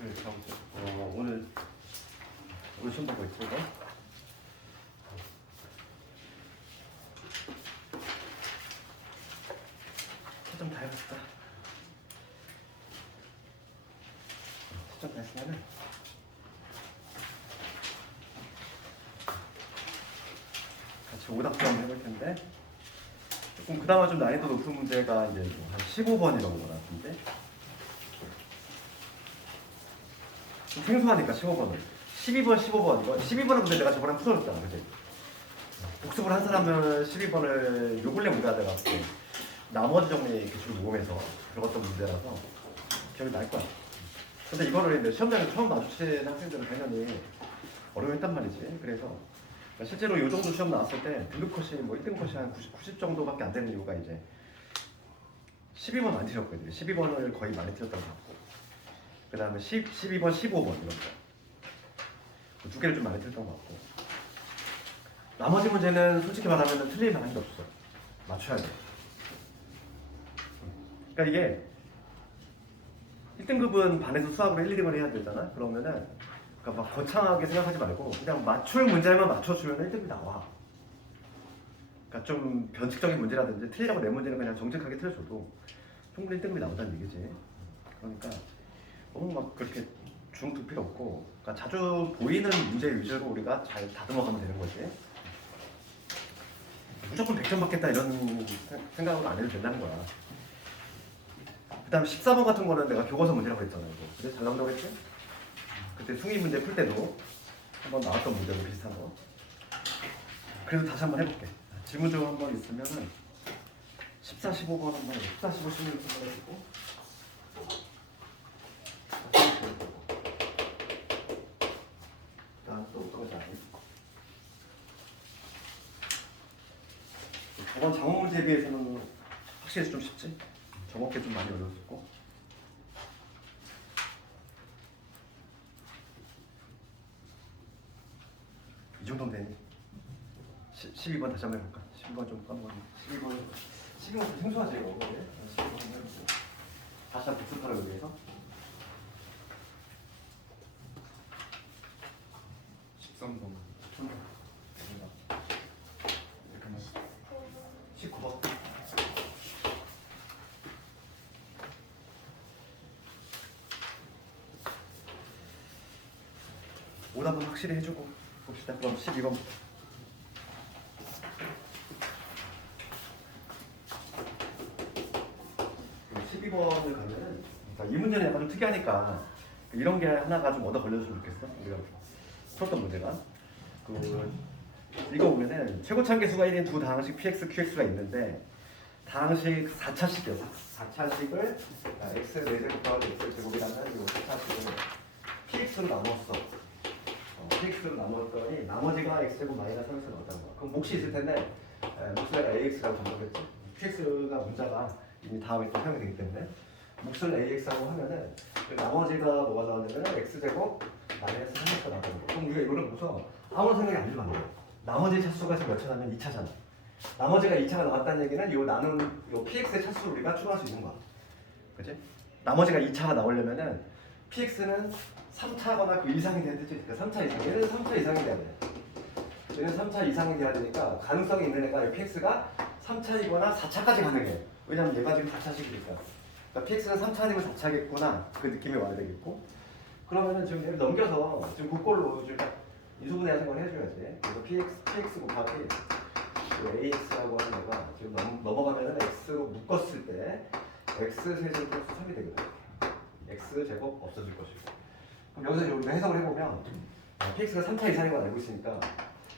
네, 가보죠. 오늘 시험 보고 있고, 초점 다 해봤다. 초점 다 했으면은 같이 오답도 한번 해볼 텐데, 조금 그나마 좀 난이도 높은 문제가 이제 한 15번 이런 거 같은데, 좀 생소하니까 15번은 12번, 15번 이거 12번은 근데 내가 저번에 풀어줬잖아, 그지? 복습을 한 사람은 12번을 요 근래 문제가 돼갖고 나머지 정리 기출 모음해서 들어갔던 문제라서 기억이 날 거야. 근데 이거를 이제 시험장에 처음 마주친 학생들은 당연히 어려워했단 말이지. 그래서 실제로 요 정도 시험 나왔을 때 등급 컷이 뭐 1등 컷이 한 90 정도밖에 안 되는 이유가 이제 12번 안 틀렸거든요. 12번을 거의 많이 틀렸던 것 같고, 그 다음에 12번, 15번 이런 거 두 개를 좀 많이 틀렸던 것 같고, 나머지 문제는 솔직히 말하면 틀릴 만한 게 없어. 맞춰야 돼. 그러니까 이게 1등급은 반에서 수학으로 1, 2등을 해야 되잖아. 그러면은 그러니까 막 거창하게 생각하지 말고 그냥 맞출 문제만 맞춰주면 1등급이 나와. 그러니까 좀 변칙적인 문제라든지 틀리라고 내 문제는 그냥 정직하게 틀어줘도 충분히 1등급이 나온다는 얘기지. 그러니까 너무 막 그렇게 중둘 필요 없고, 그러니까 자주 보이는 문제 위주로 우리가 잘 다듬어가면 되는 거지. 무조건 100점 받겠다 이런 생각은 안 해도 된다는 거야. 그 다음 14번 같은 거는 내가 교과서 문제라고 했잖아. 이거. 근데 잘 나온다고 했지? 그때 숭이 문제 풀 때도 한번 나왔던 문제로 비슷한 거. 그래도 다시 한번 해볼게. 지문조 한번 있으면은 14, 15번 한번 14, 15, 16 한번 해보고, 그다음 또 어떤 거지? 저번 장어 문제에 비해서는 확실히 좀 쉽지? 저번 게 좀 많이 어려웠었고. 이 정도면 되니? 12번 다시 한번 해볼까? 12번 좀 까먹었네. 12번 좀 생소하지 이거. 12번 한번 해보고 다시 한번 복습하라고 위해서 13번. 이렇게 하면 19번. 오답은 확실히 해주고 봅시다. 그럼 12번부터. 12번을 가면은, 그러니까 이 문제는 약간 좀 특이하니까 이런 게 하나가 좀 얻어 걸려줬으면 좋겠어. 우리가 풀었던 문제가 읽어보면은 최고차 계수가 1인 두 다항식 px, qx가 있는데 다항식 4차식이요. 4차식을 x 4제곱 더하기 x 제곱이라는 이 4차식을 px로 나눴어. px로 나눴더니 나머지가 x제곱 마이너스 3x가 나왔다는 거야. 그럼 몫이 있을 텐데 몫을 내가 ax라고 정하겠지. px가 문자가 이미 다음에 또 사용이 되기 때문에 몫을 ax라고 하면은 나머지가 뭐가 나왔냐면 x제곱 마이너스 3x가 나왔다는 거. 그럼 우리가 이거를 보고서 아무 생각이 안 들면 안 돼. 나머지 차수가 지금 몇 차냐면 2차잖아. 나머지가 2차가 나왔다는 얘기는 요 나눈 요 px의 차수를 우리가 추가할 수 있는 거야. 그치? 나머지가 2차가 나오려면은 px는 3차거나 그 이상이 돼야 되지. 그러니까 3차 이상. 얘는 3차 이상이 돼야 돼. 얘는 3차 이상이 돼야 되니까 가능성이 있는 애가 이 px가 3차이거나 4차까지 가능해. 왜냐면 얘가 지금 4차식이니까. 그러니까 px는 3차 아니면 4차겠구나. 그 느낌이 와야 되겠고. 그러면은 지금 얘를 넘겨서 지금 그꼴로 지금 인수분해 같은 걸 해줘야지. 그래서 px 곱하기 ax라고 하는 애가 지금 넘어가면은 x로 묶었을 때 x 세제곱 플러스 3이 되거든. x 제곱 없어질 것이고. 그럼 여기서 우리가 해석을 해보면 px가 3차 이상인 걸 알고 있으니까,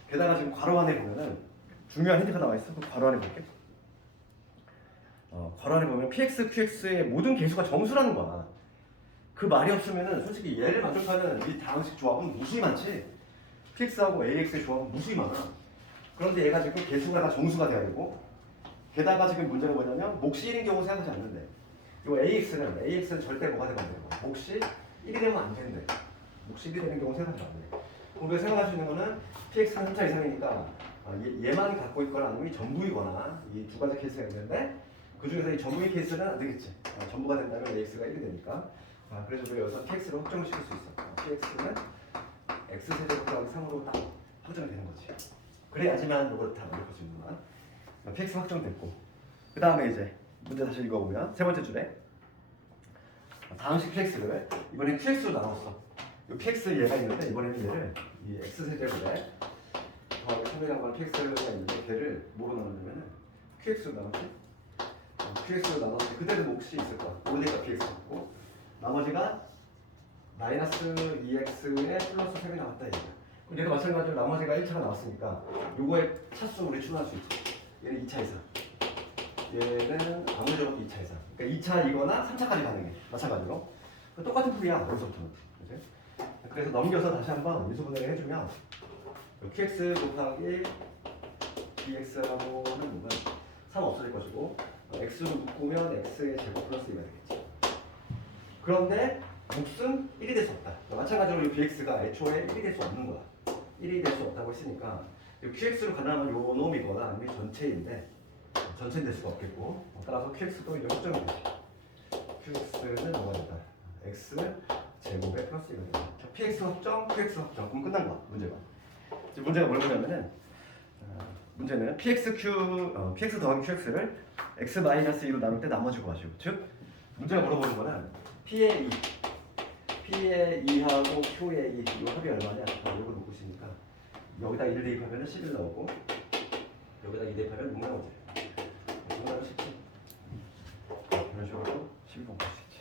게다가 지금 괄호 안에 보면은 중요한 힌트가 나와 있어. 그럼 괄호 안에 볼게. 괄호 안에 보면 px, qx의 모든 개수가 정수라는 거야. 그 말이 없으면은 솔직히 얘를 만족하는 이 다항식 조합은 무수히 많지. px하고 ax의 조합은 무수히 많아. 그런데 얘가 지금 개수가 다 정수가 돼야 되고, 게다가 지금 문제가 뭐냐면 몫이 1인 경우 생각하지 않는데, 요 ax는 절대 뭐가 되면 안 되는 거야. 몫이 1이 되면 안 된대. 몫이 1이 되는 경우 생각하지 않는데. 그럼 우리가 생각할 수 있는 거는 px가 3차 이상이니까 얘만 갖고 있거나 아니면 전부이거나 이 두 가지 케이스가 있는데, 그 중에서 이 전부의 케이스는 안 되겠지. 전부가 된다면 ax가 1이 되니까 그래서 우리가 여기서 px를 확정을 시킬 수 있어. px는 x세제곱 더하기 3으로 딱 확정이 되는 거지. 그래야지만 이걸 다 만들 수 있는 거야. px 확정됐고, 그 다음에 이제 문제 다시 읽어보면 세 번째 줄에 다항식 px를 이번엔 qx로 나눴어. 이 px 얘가 있는데 이번에는 얘를 이 x세제곱에 더하기 3이라고 하는 px가 있는데 걔를 뭐로 나누냐면은 qx로 나눴지. qx로 나눴지. 그때도 몫이 있을 거야. 5니까 px였고 나머지가 마이너스 2x에 플러스 3이 나왔다 얘기야. 그럼 얘도 마찬가지로 나머지가 1차가 나왔으니까 요거의 차수 우리 추론할 수 있지. 얘는 2차 이상, 얘는 아무 적어도 2차 이상. 그러니까 2차이거나 3차까지 가능해. 마찬가지로 똑같은 풀이야. 여기서부터는. 그치? 그래서 넘겨서 다시 한번 미수분해를 해주면 qx 곱하기 bx라고는 뭐가 3 없어질 것이고 x로 묶으면 x의 제곱 플러스 2가 되겠지. 그런데 몫은 1이 될 수 없다. 마찬가지로 이 bx가 애초에 1이 될 수 없는 거야. 1이 될 수 없다고 했으니까 qx로 가능하면 요 놈이거나 아니면 전체인데 전체는 될 수가 없겠고 따라서 qx도 이제 확정이 되지. qx는 뭐가 된다? x 제곱에 플러스 1이 된다. px 확정, qx 확정. 그럼 끝난 거야 문제가. 이제 문제가 뭘 보냐면은 문제는 px 더하기 qx를 x-2로 나눌 때 나머지 구하시오. 즉 문제가 물어보는 거는 p의 2 P의 2하고 Q의 2 이 합이 얼마냐? 이걸 묻고 있으니까 여기다 1을 대입하면 11 나오고 여기다 2 대입하면 6 나오지. 6 나오면 쉽지. 이런 식으로 12번 볼 수 있지.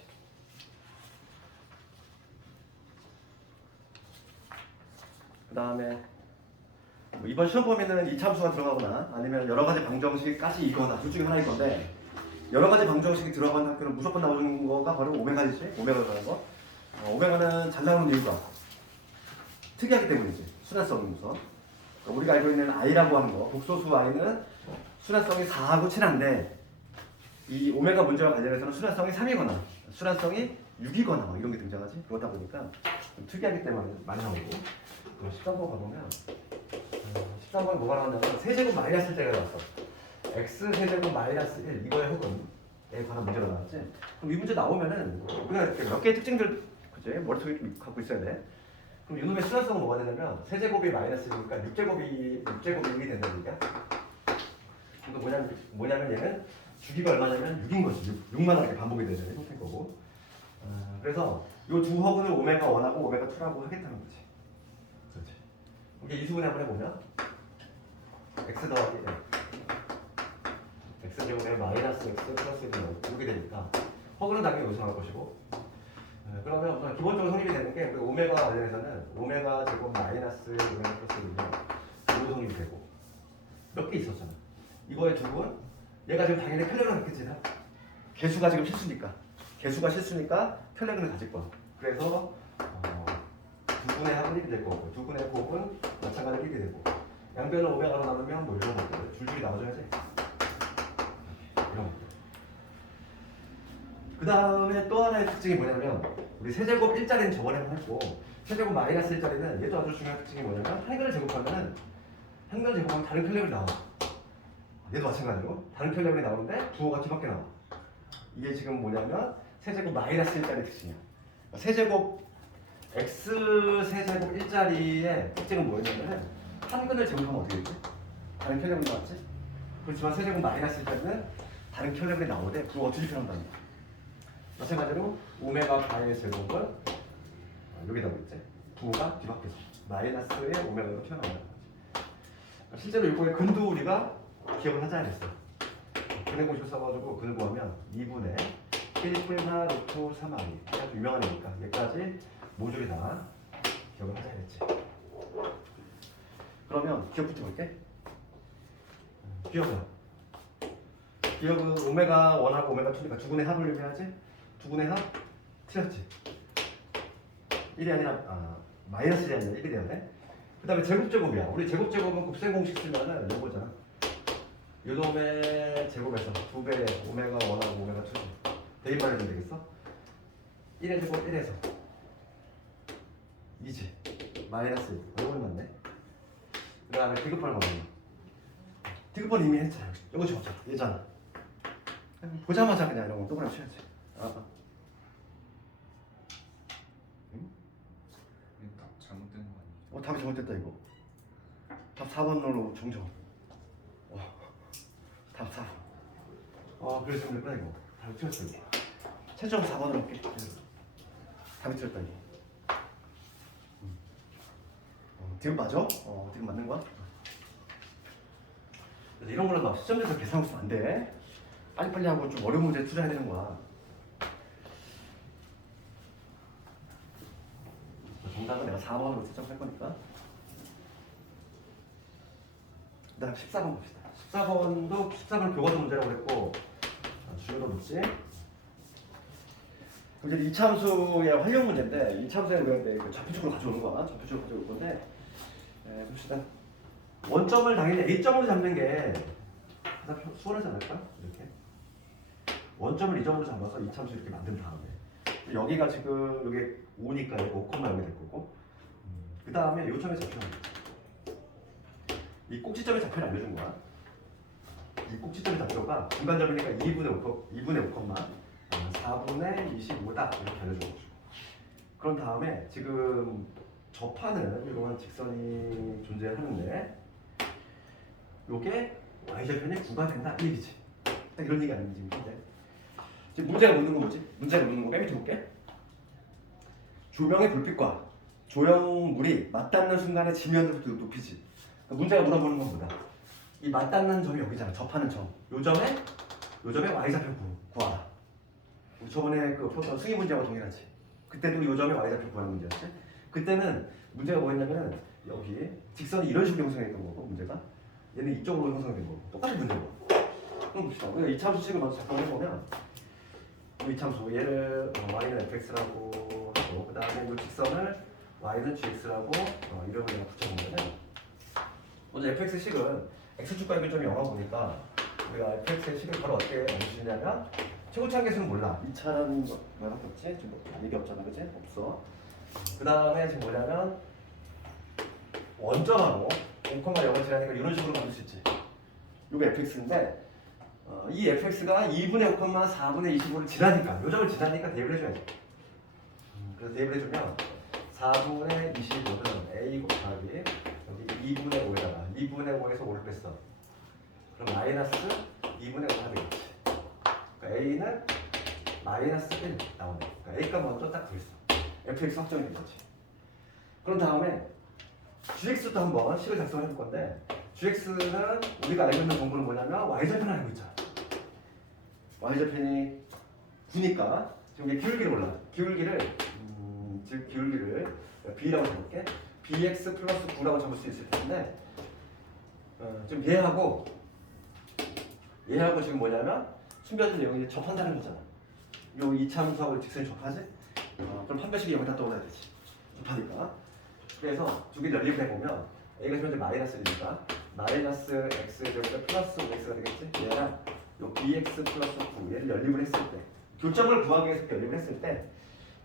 그 다음에 이번 시험 범위는 이차함수가 들어가거나 아니면 여러 가지 방정식까지 이거나 둘 중에 하나일 건데 여러 가지 방정식이 들어가는 학교는 무조건 나오는 거가 바로 오메가이지. 오메가로 가는 거. 오메가는 잘 나오는 이유가 특이하기 때문이지. 순환성이 우선. 우리가 알고 있는 i라고 하는 거, 복소수 i는 순환성이 4하고 7한데 이 오메가 문제와 관련해서는 순환성이 3이거나 순환성이 6이거나 뭐 이런 게 등장하지. 그러다 보니까 좀 특이하기 때문에 많이 나오고 13번 가보면 13번 뭐가 나왔냐면 세제곱 마이너스 1자가 나왔어. x 세제곱 마이너스 1 이거의 흑은에 관한 문제가 나왔지. 그럼 이 문제 나오면은 우리가 이렇게 몇 개의 특징들 그치? 머릿속에 좀 갖고 있어야 돼. 그럼 이놈의 순환성은 뭐가 되냐면 세제곱이 마이너스니까 6제곱이 1이 된다는 얘기야. 그러니까 뭐냐면 얘는 주기가 얼마냐면 6인 거지. 6만 이렇게 반복이 되는 형태인 거고. 그래서 이 두 허근을 오메가 1하고 오메가 2라고 하겠다는 거지. 그렇지. 이게 이수분해 한번 해보면 x 더하기 x 제곱에 마이너스 x 플러스 1이 오게 되니까 허근은 당연히 여기서 나올 것이고 그러면 우선 기본적으로 성립이 되는 게 오메가 관련해서는 오메가 제곱 마이너스 오메가 플러스 1이 이거 성립이 되고 몇 개 있었잖아. 이거의 두분 얘가 지금 당연히 펠레그를 갖겠지. 개수가 지금 실수니까 개수가 실수니까 펠레그를 가질 거야. 그래서 두 분의 합은 1이 될 거고 두 분의 곱은 마찬가지로 1이 되고 양변을 오메가로 나누면 뭐 이런 것들 줄줄이 나와줘야지. 이런 것들. 그 다음에 또 하나의 특징이 뭐냐면 우리 세제곱 1자리는 저번에 한번 했고 세제곱 마이너스 1자리는 얘도 아주 중요한 특징이 뭐냐면 한근을 제곱하면 다른 펠레그이 나와. 얘도 마찬가지로 다른 펠레그이 나오는데 부호가 뒤밖에 나와. 이게 지금 뭐냐면 세제곱 마이너스 1자리 특징이야. 세제곱 x 세제곱 1자리의 특징은 뭐였냐면 한근을 제곱하면 어떻게 되지? 다른 펠레그이 나왔지? 그렇지만 세제곱 마이너스 1자리는 다른 펠레그이 나오는데 부호가 뒤집혀난다는 거야. 마찬가지로 오메가 바의 제곱은 여기다 보겠지? 부호가 뒤바뀌어서 마이너스의 오메가로 튀어나온다는 거지. 실제로 이거의 근도 우리가 기억을 하자 했어. 근의 공식을 써가지고 근을 구하면 2분의 1분의 루트 3i 아주 유명한 애니까 여기까지 모듈이 다 기억을 하자 했지. 그러면 기억부터 볼게. 기억은 오메가 1하고 오메가 2니까 두 분의 합을 의미하지? 두 분의 합? 틀렸지? 1이 아니라 마이너스 1이 아니라 1이 돼야 돼. 그 다음에 제곱제곱이야. 우리 제곱제곱은 곱셈 공식 쓰면은 요거잖아. 요놈의 제곱에서 2배 오메가 1하고 오메가 2지. 대입만 해주면 되겠어? 1의 제곱 1에서 2지. 마이너스 1. 요걸 맞네. 그 다음에 디귿번을 맞네. 디귿번 이미 했잖아. 요거 적자. 얘잖아. 보자마자 그냥 이런 거 동그라미 쳐야지. 답이 잘못됐다 이거. 답 4번으로 정정. 답 4번. 그래서 됐구나 이거. 답이 틀렸어 이거. 최종 4번으로 할게. 답이 틀렸다 이거. 지금 맞아? 지금 맞는 거야? 이런 거는 막 시점에서 계산하면 안 돼. 빨리빨리 하고 좀 어려운 문제 투자해야 되는 거야. 정답은 내가 4번으로 채점할 거니까. 그다음 14번 봅시다. 14번 교과서 문제라고 그랬고 중요도 높지. 이제 이참수의 활용 문제인데 이참수에 우리가 좌표축으로 가져오는 거야. 좌표축으로 가져올 건데 봅시다. 원점을 당연히 A점으로 잡는 게 가장 수월하지 않을까? 이렇게 원점을 이 점으로 잡아서 이참수 이렇게 만든 다음에 여기가 지금 여기 5니까 5,0이 될 거고 그 다음에 이 점에 좌표를 이 꼭지점의 좌표를 알려준 거야. 이 꼭지점의 좌표가 중간점이니까 2분의 5, 4분의 25다 이렇게 알려준 거죠. 그런 다음에 지금 접하는 이러한 직선이 존재하는데 요게 y절편이 9가 된다 이 얘기지. 딱 이런 얘기 아닌지 지금 문제가 묻는 거 뭐지? 문제가 묻는 거 맨 밑에 볼게. 조명의 불빛과 조형물이 맞닿는 순간에 지면으로부터 높이지. 그러니까 문제가 물어보는 건 뭐다? 이 맞닿는 점이 여기잖아. 접하는 점. 요 점에 y좌표 구하라. 우리 저번에 그 풀었던 승희 문제와 동일하지. 그때도 요 점에 y좌표 구하는 문제였지. 그때는 문제가 뭐였냐면은 여기 직선이 이런 식으로 형성했던 거고 문제가 얘는 이쪽으로 형성된 거고 똑같은 문제고. 그럼 봅시다. 우리가 이참수식을 먼저 작성해보면 이참수 얘를 y는 fx라고 하고 그 다음에 이 직선을 y는 gx라고 이름을 내가 붙여보면은 먼저 fx식은 x축과 연결점이 0가 보니까 우리가 fx의 식을 바로 어떻게 알려주냐면 최고차항 계수는 몰라. 2차는 뭐라고 없지? 지금 얘기 없잖아, 그치? 없어. 그 다음에 지금 뭐냐면 원점하고 5,0을 지나니까 이런 식으로 만들 수 있지. 이거 fx인데 이 fx가 2분의 5, 4분의 25를 지나니까 요 점을 지나니까 대입을 해줘야지. 그래서 대입을 해주면 4분의 25는 a 곱하기 여기 2분의 5에다가 2분의 5에서 5를 뺐어. 그럼 마이너스 2분의 5가 되겠지. 그러니까 a는 마이너스 1 나오네. 그러니까 a가 먼저 딱 들어있어. fx 확정이 된 거지. 그런 다음에 gx도 한번 식을 작성해 볼 건데 gx는 우리가 알고 있는 공부는 뭐냐면 y절편을 알고 있잖아. y절편이 9니까 지금 이게 기울기를 몰라. 기울기를 b라고 잡을게. bx 플러스 9라고 잡을 수 있을 텐데 지금 얘하고 지금 뭐냐면 숨겨진 내용이 접한다는 거잖아. 요 이참수하고 직선이 접하지? 그럼 판별식이 여기다 떠올라야 되지. 접하니까. 그래서 두 개 연립을 해보면 a가 지금 현재 마이너스 1이니까 마이너스 x 제곱에 플러스 5x가 되겠지? 얘랑 요 bx 플러스 9 얘를 연립을 했을 때 교점을 구하기 위해서 연립을 했을 때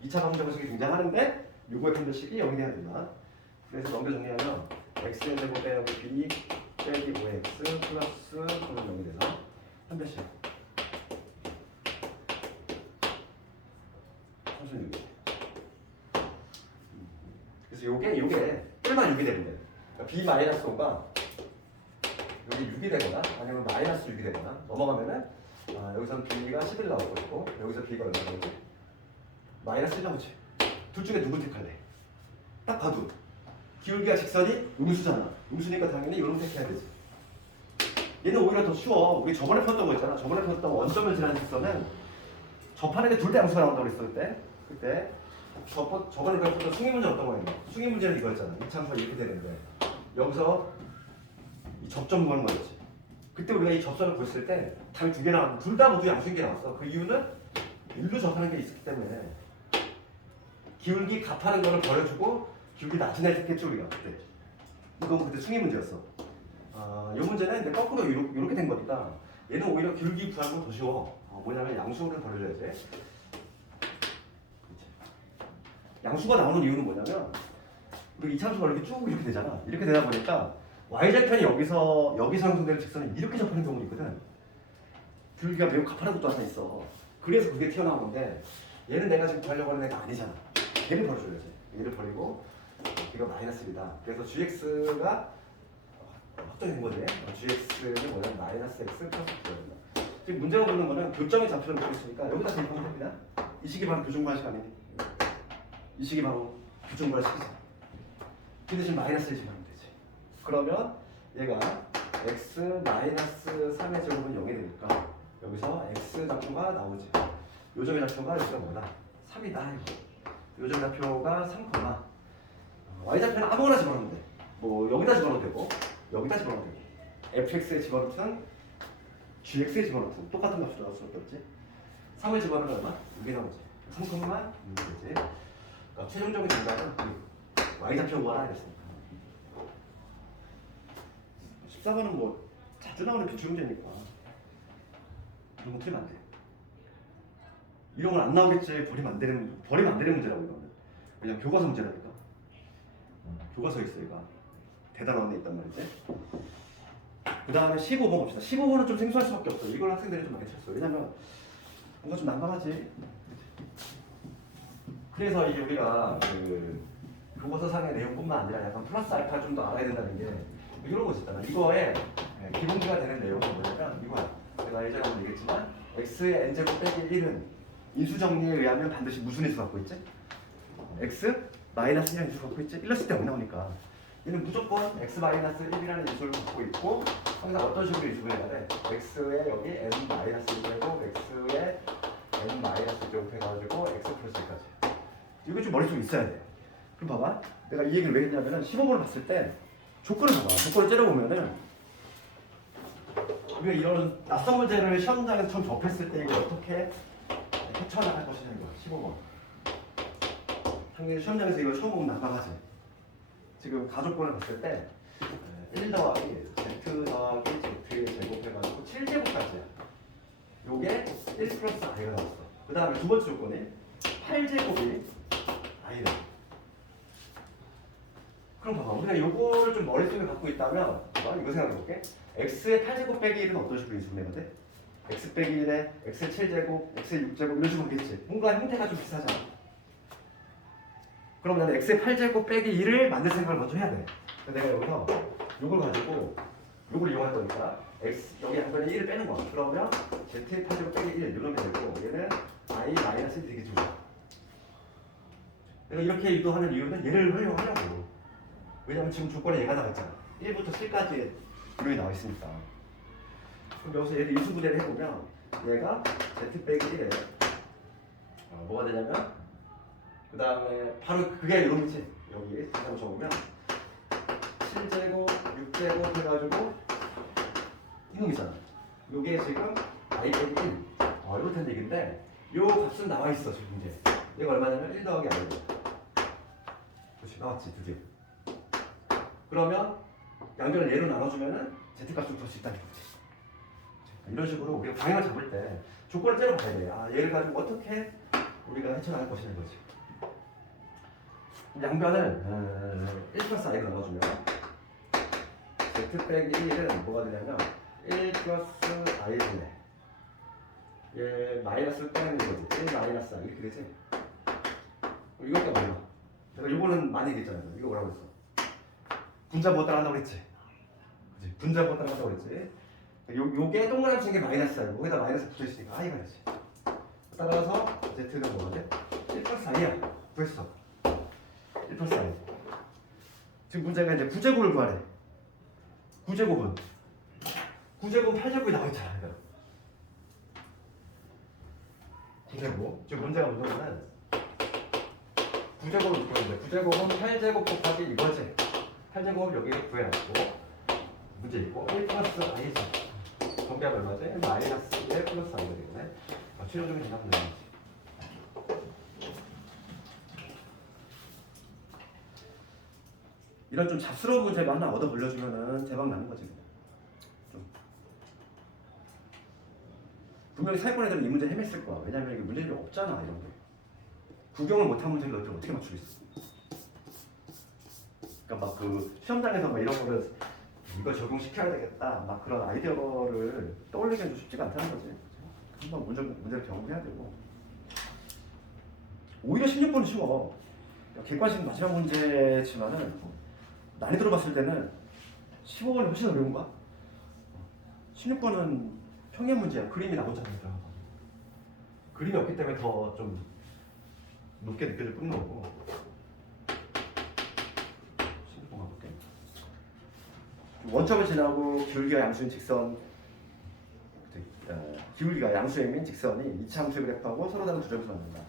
2차 방정식이 등장하는데 요거의 판별식이 0이 돼야 된다. 그래서 넘겨 정리하면 x의 제곱에 여기 b 빼기 5x 플러스 9는 0이 돼서 판별식 36. 그래서 요게 1만 6이 되는데 그러니까 b-5가 여기 6이 되거나 아니면 마이너스 6이 되거나 넘어가면은 여기서는 b가 11 나올 것이고 여기서 b가 얼마 나오지? 마이너스 1 나오지. 둘 중에 누구 택할래? 딱 봐도 기울기와 직선이 음수잖아. 음수니까 당연히 이런 택해야 되지. 얘는 오히려 더 쉬워. 우리 저번에 풀었던 거 있잖아. 저번에 풀었던 원점을 지나는 직선은 접하는 게 둘 다 양수가 나온다고 그랬어 그때 저번에 풀었던 승희 문제 어떤 거였냐? 승희 문제는 이거였잖아. 이참수가 이렇게 되는데 여기서 이 접점 구하는 거였지. 그때 우리가 이 접선을 구했을 때 답이 두 개 나왔는데 둘 다 모두 양수인 게 나왔어. 그 이유는 일로 접하는 게 있었기 때문에 기울기 값하는 거를 버려주고 기울기 낮은 애 택했지 우리가 그때. 이건 그때 승희 문제였어. 이 문제는 근데 거꾸로 이렇게 된 거니까 얘는 오히려 기울기 구하는 건 더 쉬워. 뭐냐면 양수를 버려줘야지. 양수가 나오는 이유는 뭐냐면 우리 이참수가 이렇게 쭉 이렇게 되잖아. 이렇게 되다 보니까 y절편이 여기서 형성되는 직선이 이렇게 접하는 경우가 있거든. 기울기가 매우 가파른 것도 하나 있어. 그래서 그게 튀어나온 건데 얘는 내가 지금 구하려고 하는 애가 아니잖아. 얘를 버려줘야지. 얘를 버리고 이거 마이너스 1이다. 그래서 gx가 확정된 거지. gx는 뭐냐? 마이너스 x 플러스 2입니다. 지금 문제가 보는 거는 교점의 좌표를 보고 있으니까 여기다 대입하면 됩니다. 이 식이 바로 교정관식 아니니? 이 식이 바로 교정관식이지. 근데 지금 마이너스 1씩 하면 되지. 그러면 얘가 x 마이너스 3의 제곱은 0이 되니까 여기서 x 좌표가 나오지. 요점의 좌표가 여기가 뭐다? 3이다. 요점 좌표가 3, y 좌표는 아무거나 집어넣으면 돼. 뭐 여기다 집어넣어도 되고 여기다 집어넣어도 되고 fx에 집어넣든 gx에 집어넣든 똑같은 값이 나올 수밖에 없지. 3을 집어넣으면 얼마? 6이 나오지. 3, 6이 되지. 그러니까 최종적인 정답은 y 좌표 구하라 이랬으니까. 14번은 뭐 자주 나오는 기출 문제니까 이런 거 틀리면 안 돼. 이런 건 안 나오겠지. 버리면 안 되는 문제라고 이거는. 그냥 교과서 문제라니까. 교과서에 있어 얘가. 대단한 애 있단 말이지. 그 다음에 15번 봅시다. 15번은 좀 생소할 수밖에 없어. 이걸 학생들이 좀 많이 찾았어. 왜냐면 뭔가 좀 난감하지. 그래서 이게 우리가 그 교과서상의 내용뿐만 아니라 약간 플러스 알파 좀 더 알아야 된다는 게 이런 거 있잖아. 이거에 기본기가 되는 내용은 뭐냐면 이거야. 제가 예전에 한번 얘기했지만 x의 n제곱 빼기 1은 인수정리에 의하면 반드시 무슨 인수 갖고 있지? x 마이너스 1이라는 인수를 갖고 있지? 1 넣었을 때 0 나오니까 얘는 무조건 x 마이너스 1이라는 인수를 갖고 있고 항상 어떤 식으로 인수를 해야 돼? x에 여기 n 마이너스 1제곱 x에 n 마이너스 1제곱 해가지고 x 플러스 1까지 이거 좀 머릿속에 있어야 돼. 그럼 봐봐. 내가 이 얘기를 왜 했냐면은 15번을 봤을 때 조건을 봐봐. 조건을 째려보면은 우리가 이런 낯선 문제를 시험장에서 처음 접했을 때 이거 어떻게 헤쳐나갈 것이냐 이거 15번. 당연히 시험장에서 이걸 처음 보면 난감하지. 지금 가족권을 봤을 때 1 더하기 z 더하기 z의 제곱해가지고 7제곱까지야. 요게 1 플러스 i가 나왔어. 그 다음에 두 번째 조건이 8제곱이 i다. 그럼 봐봐. 우리가 요거를 좀 머릿속에 갖고 있다면 이거 생각해볼게. x의 8제곱 빼기 1은 어떤 식으로 인수분해가 돼? x 빼기 1에 x의 7제곱, x의 6제곱 이런 식으로 하겠지. 뭔가 형태가 좀 비슷하잖아. 그럼 나는 x의 8제곱 빼기 1을 만들 생각을 먼저 해야 돼. 내가 여기서 요걸 가지고 요걸 이용할 거니까 x 여기 한 번에 1을 빼는 거야. 그러면 z의 8제곱 빼기 1 이러면 되고 얘는 i 마이너스 1이 되겠죠. 내가 이렇게 유도하는 이유는 얘를 활용하려고. 왜냐면 지금 조건에 얘가 나왔잖아. 1부터 7까지의 기록이 나와 있으니까. 그럼 여기서 얘를 인수분해를 해보면 얘가 z 빼기 1에 뭐가 되냐면 그 다음에 바로 그게 이런 거지. 여기 다시 한번 적으면 7제곱, 6제곱 해가지고 이놈이잖아. 요게 지금 i 빼기 1 이렇다는 얘기인데 요 값은 나와 있어 지금 문제. 얘가 얼마냐면 1 더하기 i고 그렇지 나왔지 두 개. 그러면 양변을 얘로 나눠주면은 z값을 구할 수 있다는 거지. 이런 식으로 우리가 방향을 잡을 때 조건을 째려봐야 돼. 아 얘를 가지고 어떻게 우리가 헤쳐나갈 것이라는 거지. 양변을 1 플러스 i로 나눠주면 z 빼기 1은 뭐가 되냐면 1 플러스 i분의 얘 마이너스를 빼는 거지. 1 마이너스 i 이렇게 되지. 이것도 얼마? 내가 이거는 많이 얘기했잖아요. 이거 뭐라고 했어? 분자보호 따라간다고 그랬지. 그치? 분자보호 따라간다고 그랬지. 요게 동그라미 친 게 마이너스야. 여기다 마이너스 붙어있으니까 i가 되지. 따라서 z는 뭐가 돼? 1 플러스 i야. 구했어. 1 플러스 i. 지금 문제가 이제 9제곱을 구하래. 9제곱은 8제곱이 나와있잖아. 9제곱. 지금 문제가 뭐냐면 9제곱을 구하는데 9제곱은 8제곱 곱하기 이거지. 8제곱 여기에 구해놨고 문제 있고 1 플러스 i지. 정답 얼마지? 마이너스 1 플러스 i가 되겠네. 최종적인 대답은 얼마지? 이런 좀 잡스러운 문제가 하나 얻어 걸려주면은 대박 나는 거지. 좀. 분명히 사회권 애들은 이 문제 헤맸을 거야. 왜냐면 이게 문제집이 없잖아 이런 게. 구경을 못한 문제를 너희들 어떻게 맞추겠어? 그러니까 막 그 시험장에서 막 이런 거를 이거 적용시켜야 되겠다 막 그런 아이디어를 떠올리기는 좀 쉽지가 않다는 거지. 한번 문제를 경험해야 되고 오히려 16번은 쉬워. 객관식 마지막 문제지만은 난이도로 봤을 때는 15번이 훨씬 어려운가? 16번은 평행 문제야. 그림이 나오잖아요. 그림이 없기 때문에 더 좀 높게 느껴질 뿐인 거고. 16번 가볼게. 원점을 지나고 기울기가 양수인 직선, 기울기가 양수인 직선이 이차함수 그래프하고 서로 다른 두 점에서 만난다.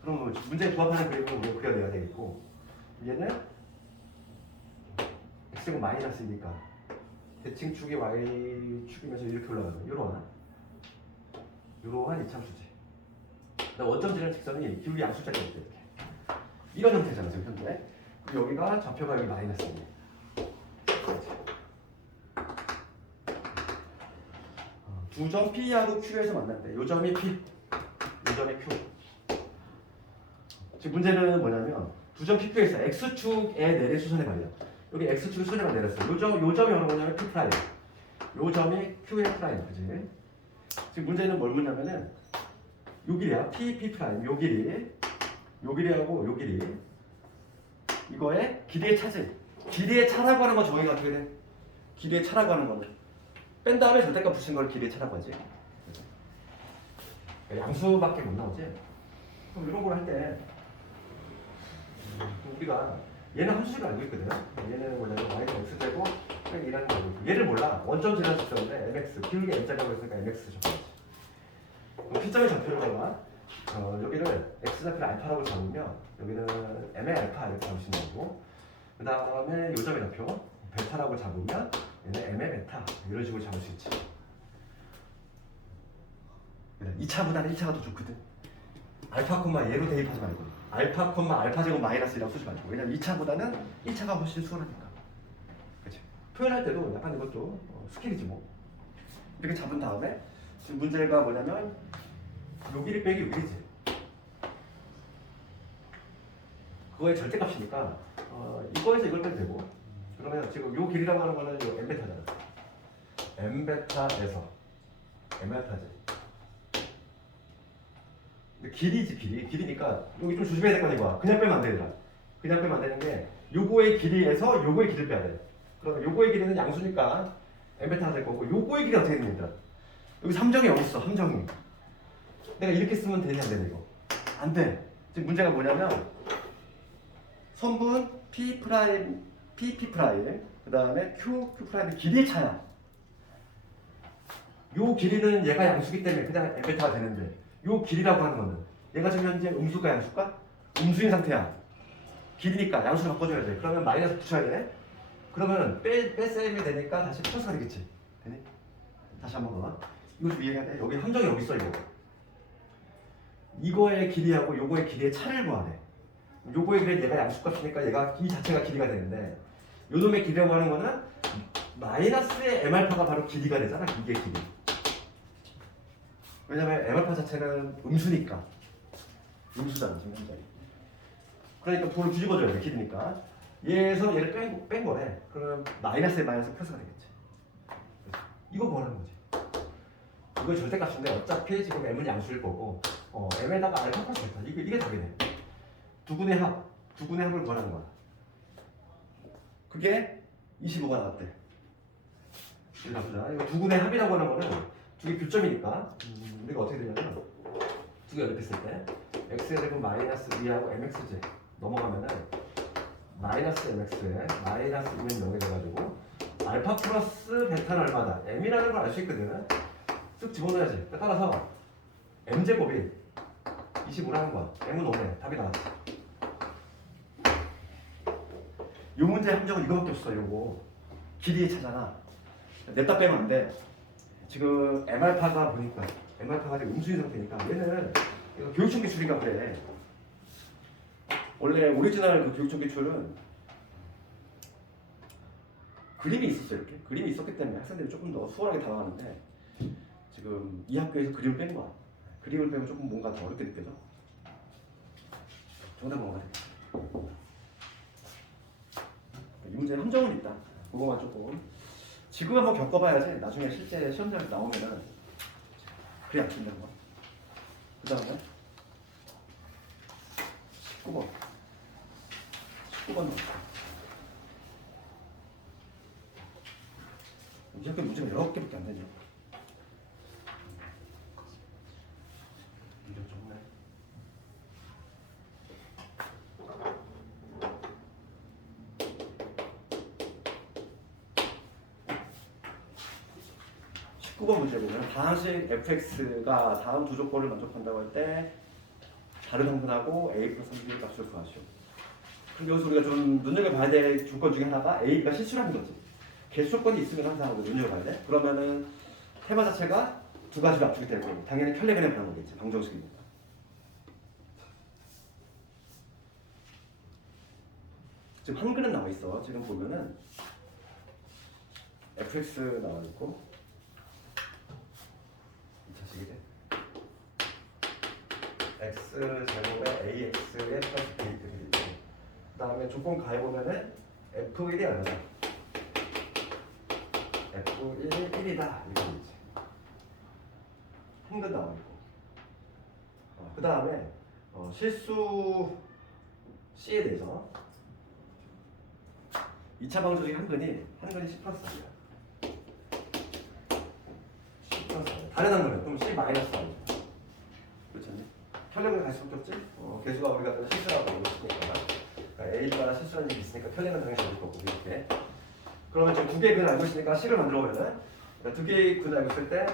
그럼 문제에 부합하는 그림은 우리가 그려내야 되겠고, 얘는 x제곱 마이너스니까 대칭축이 y축이면서 이렇게 올라가죠. 이러한 이차함수지. 원점 지는 직선이 기울기 양수자가 있대. 이렇게. 이런 형태잖아 지금 현재. 그리고 여기가 좌표가 여기 마이너스네. 두 점 P하고 Q에서 만났대. 요 점이 P, 요 점이 Q. 지금 문제는 뭐냐면 두 점 PQ에서 X축에 내린 수선에 말이야. 여기 X축 수선에만 내렸어. 요 점이 어느 거냐면 P 프라임. 요 점이 Q의 프라임, 그지? 지금 문제는 뭘 묻냐면은 요 길이야. P 프라임. 요 길이하고 요 길이. 이거의 길이의 차지. 길이의 차라고 하는 거 정의가 어떻게 돼? 길이의 차라고 하는 거는 뺀 다음에 절대값 붙인 걸 길이의 차라고 하지. 양수밖에 못 나오지. 그럼 이런 걸 할 때 우리가 얘는 함수를 알고 있거든. 얘는 뭐냐면 y는 x제곱 이라는 거 알고 있고 얘를 몰라. 원점 지난 직선인데 mx 기울기 m자라고 했으니까 mx 적어야지. P점의 좌표로다가 여기를 x좌표를 알파라고 잡으면 여기는 m의 알파 이렇게 잡으시는 거고, 그 다음에 요 점의 좌표 베타라고 잡으면 얘는 m의 베타 이런 식으로 잡을 수 있지. 2차보다는 1차가 더 좋거든. 알파 콤마 얘로 대입하지 말고 알파 콤마 알파 제곱 마이너스라고 쓰지 말고. 왜냐면 2차보다는 1차가 훨씬 수월하니까. 그치? 표현할 때도 약간 이것도 스킬이지 뭐. 이렇게 잡은 다음에 지금 문제가 뭐냐면 요 길이 빼기 요 길이지. 그거의 절대값이니까 이거에서 이걸 빼도 되고, 그러면 지금 요 길이라고 하는 거는 요 m베타잖아. m베타에서 m알파지. 길이지 길이니까 여기 좀 조심해야 될 거 아니야. 그냥 빼면 안 되더라. 그냥 빼면 안 되는 게 요거의 길이에서 요거의 길이를 빼야 돼. 그러면 요거의 길이는 양수니까 m베타가 될 거고, 요거의 길이 어떻게 되는 여기 함정이 여기 있어. 함정이. 내가 이렇게 쓰면 되냐 안 되냐 이거. 안 돼. 지금 문제가 뭐냐면 선분 P 프라임, P 프라임, 그 다음에 Q 프라임의 길이의 차야. 요 길이는 얘가 양수기 때문에 그냥 m베타가 되는데, 요 길이라고 하는 거는 얘가 지금 현재 음수가 양수가? 음수인 상태야. 길이니까 양수를 바꿔줘야 돼. 그러면 마이너스 붙여야 되네? 그러면 빼셈이 되니까 다시 플러스가 되겠지. 되니? 다시 한 번 더. 이거 좀 이해해야 돼. 여기 함정이 여기 있어 이거. 이거의 길이하고 요거의 길이의 차를 구하래. 요거의 길이 얘가 양수값이니까 얘가 이 자체가 길이가 되는데, 요 놈의 길이라고 하는 거는 마이너스의 m알파가 바로 길이가 되잖아. 이게 길이. 왜냐면 m알파 자체는 음수니까. 음수잖아 지금 현재. 그러니까 돌을 뒤집어줘야 돼. 길이니까. 얘에서 얘를 뺀 거래. 그러면 마이너스에 마이너스 플러스가 되겠지. 이거 뭐라는 거지? 이거 절대값인데 어차피 지금 m은 양수일 거고 m에다가 알파 플러스 베타 이게 답이네. 두 군의 합을 구하는 거야. 그게 25가 나왔대. 이거 나쁘잖아. 이거 두 군의 합이라고 하는 거는 두 개 교점이니까 우리가 어떻게 되냐면 두 개 이렇게 쓸 때 x의 제곱 마이너스 2하고 mxj 넘어가면은 마이너스 mx에 마이너스 2는 0이 돼가지고 알파 플러스 베타는 얼마다? m이라는 걸 알 수 있거든. 쓱 집어넣어야지. 따라서 m제곱이 25라는 거야. m은 5네. 답이 나왔지. 요 문제의 함정은 이거밖에 없어. 요거 길이의 차잖아. 냅다 빼면 안 돼. 지금 m알파가 보니까 m알파가 지금 음수인 상태니까 얘는 이거 교육청 기출인가 그래. 원래 오리지널 그 교육청 기출은 그림이 있었어. 이렇게 그림이 있었기 때문에 학생들이 조금 더 수월하게 다가가는데, 지금 이 학교에서 그림을 뺀 거야. 그림을 빼면 조금 뭔가 더 어렵게 느껴져. 정답은 뭐가 돼? 이 문제에 함정은 있다. 그거만 조금 지금 한번 겪어봐야지 나중에 실제 시험장에서 나오면은 그게 안 된다는 거. 그 다음에 19번 19번 이 학교 문제가 10개밖에 안 되냐? 이게 좋네. 문제 보면 다항식 fx가 다음 두 조건을 만족한다고 할 때 다른 항분하고 a 플러스 3b의 값을 구하시오. 그럼 여기서 우리가 좀 눈여겨봐야 될 조건 중에 하나가 a가 실수라는 거지. 개수 조건이 있으면 항상 눈여겨봐야 돼. 그러면은 테마 자체가 두 가지로 압축이 되고 당연히 켈레겐에 관한 거겠지. 방정식이니까. 지금 한글은 나와 있어. 지금 보면은 fx 나와 있고 x 제곱에 ax의 플러스 b 그 다음에 조건 가해보면은 f1이 얼마다? f1이 1이다 이렇게 되지. 한근 나와 있고 그 다음에 실수 C에 대해서 2차 방정식 한근이 10 플러스 4야. 10 플러스 4. 다른 한근은 그럼 C 마이너스 4야. 혈령을 갈 수밖에 없지? 개수가 우리가 실수라고 했으니까 A가 실수라는 일이 있으니까 혈령은 당연히 없을 거고 이렇게. 그러면 지금 두 개의 근을 알고 있으니까 C를 만들어 보면은 두 개의 근을 알고 있을 때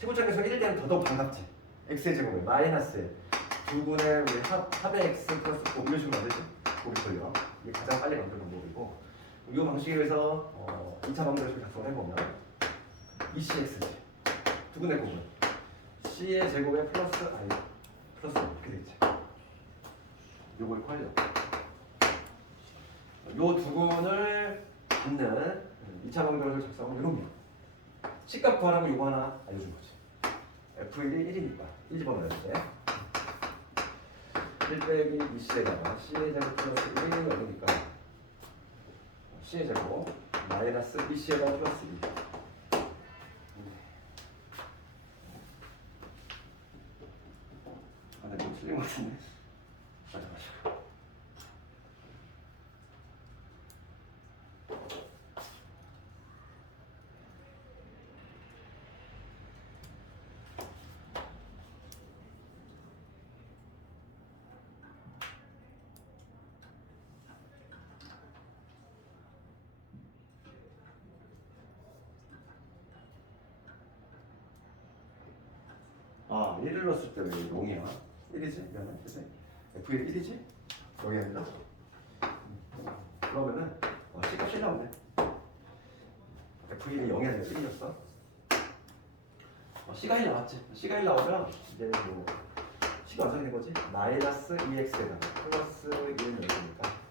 최고점에서 1이 되면 더더욱 반갑지. X의 제곱에 마이너스 두 분의 우리 합의 X 플러스 5 이런 식으로 만들지? 곱이 걸려. 이게 가장 빨리 만드는 방법이고 이 방식에 의해서 2차 방정식을 작성을 해보면 ECX지. 두 분의 곱은 C의 제곱에 플러스 I 플러스 이렇게 되겠지. 요걸 컬려. 요 두 군을 있는 2차 방정식을 작성하면 이런 게 C값 구하라고 요거 하나 알려준 거지. F1이 1이니까 1 집어넣어야 돼. 1 빼기 2C에다가 C의 제곱 플러스 1이 넣으니까 C의 제곱 마이너스 2C에다가 플러스 2. 좀 틀린 것 같은데. 맞아. 아, 1을 넣었을 때 왜 0이야? 1이지? 미안해. 그치? F의 1이지? 0이 아니라? 그러면은 C값이 나오네. F의 0이 아니라 1이었어. C가 1 나왔지? C가 1 나오면 이제 뭐 C가 완성이 된 거지? 마이너스 2x에다가 플러스 1을 넣으니까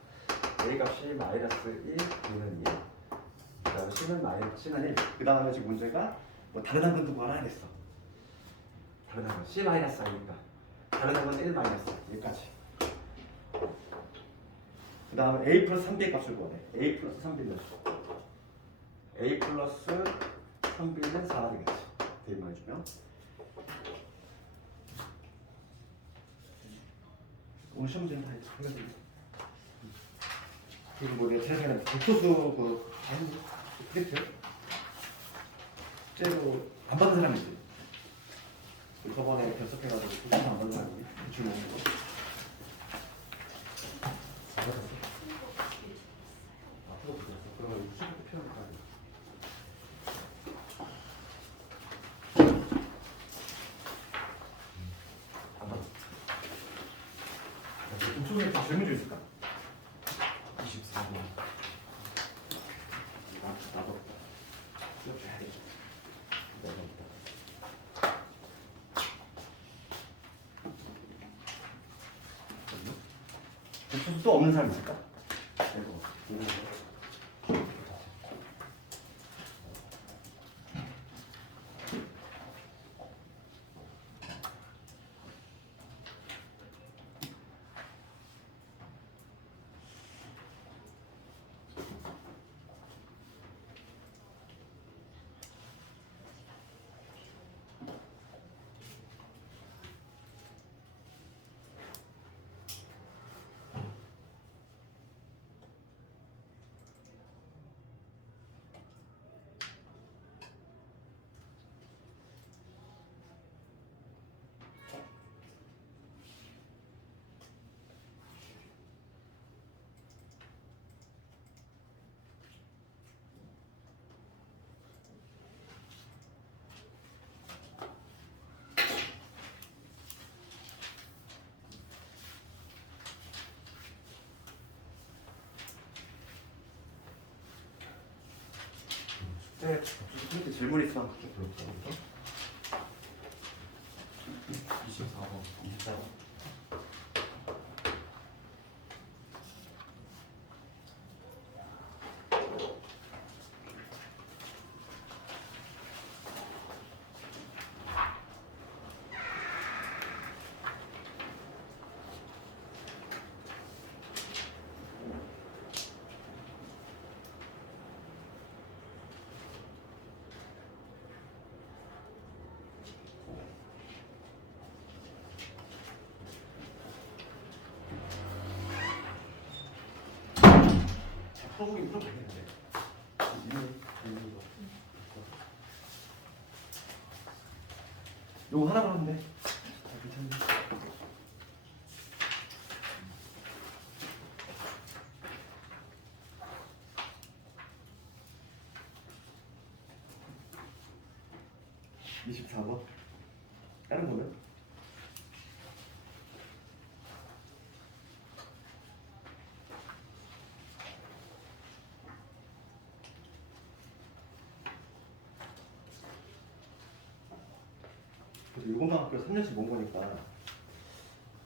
A 값이 마이너스 1, B는 2. 그 다음에 C는 1. 그 다음에 지금 문제가 뭐 다른 한 근도 구하라 했어. 다른 한 건 C 마이너스 I니까 다른 한 건 1 마이너스 여기까지. 그 다음에 A 플러스 3B의 값을 구하래. A 플러스 3B는 A 플러스 3B는 4가 되겠지. 대입만 해주면 오늘 시험 문제는 다 해가지고 그리고 뭐 내가 최근에는 독소수 그 프리트 쟤로 안 받은 사람이 있지. 저번에 결석해가지고 독소수 안 받는 사람이 주는 거. 그러면 수업도 필요한 거 아니야? 안 받아. 독소수에 질문 좀 있을까? 24번. 나도 수업 해야 돼. 독소수 없는 사람 있을까? 앞에 질문 있으면 좀 불러주세요. 24번. 24번. 풀어보긴 좀 되겠는데. 요거 하나만 하면 돼. 괜찮네. (24번) 다른 거는? 이것만 학교 3년씩 본 거니까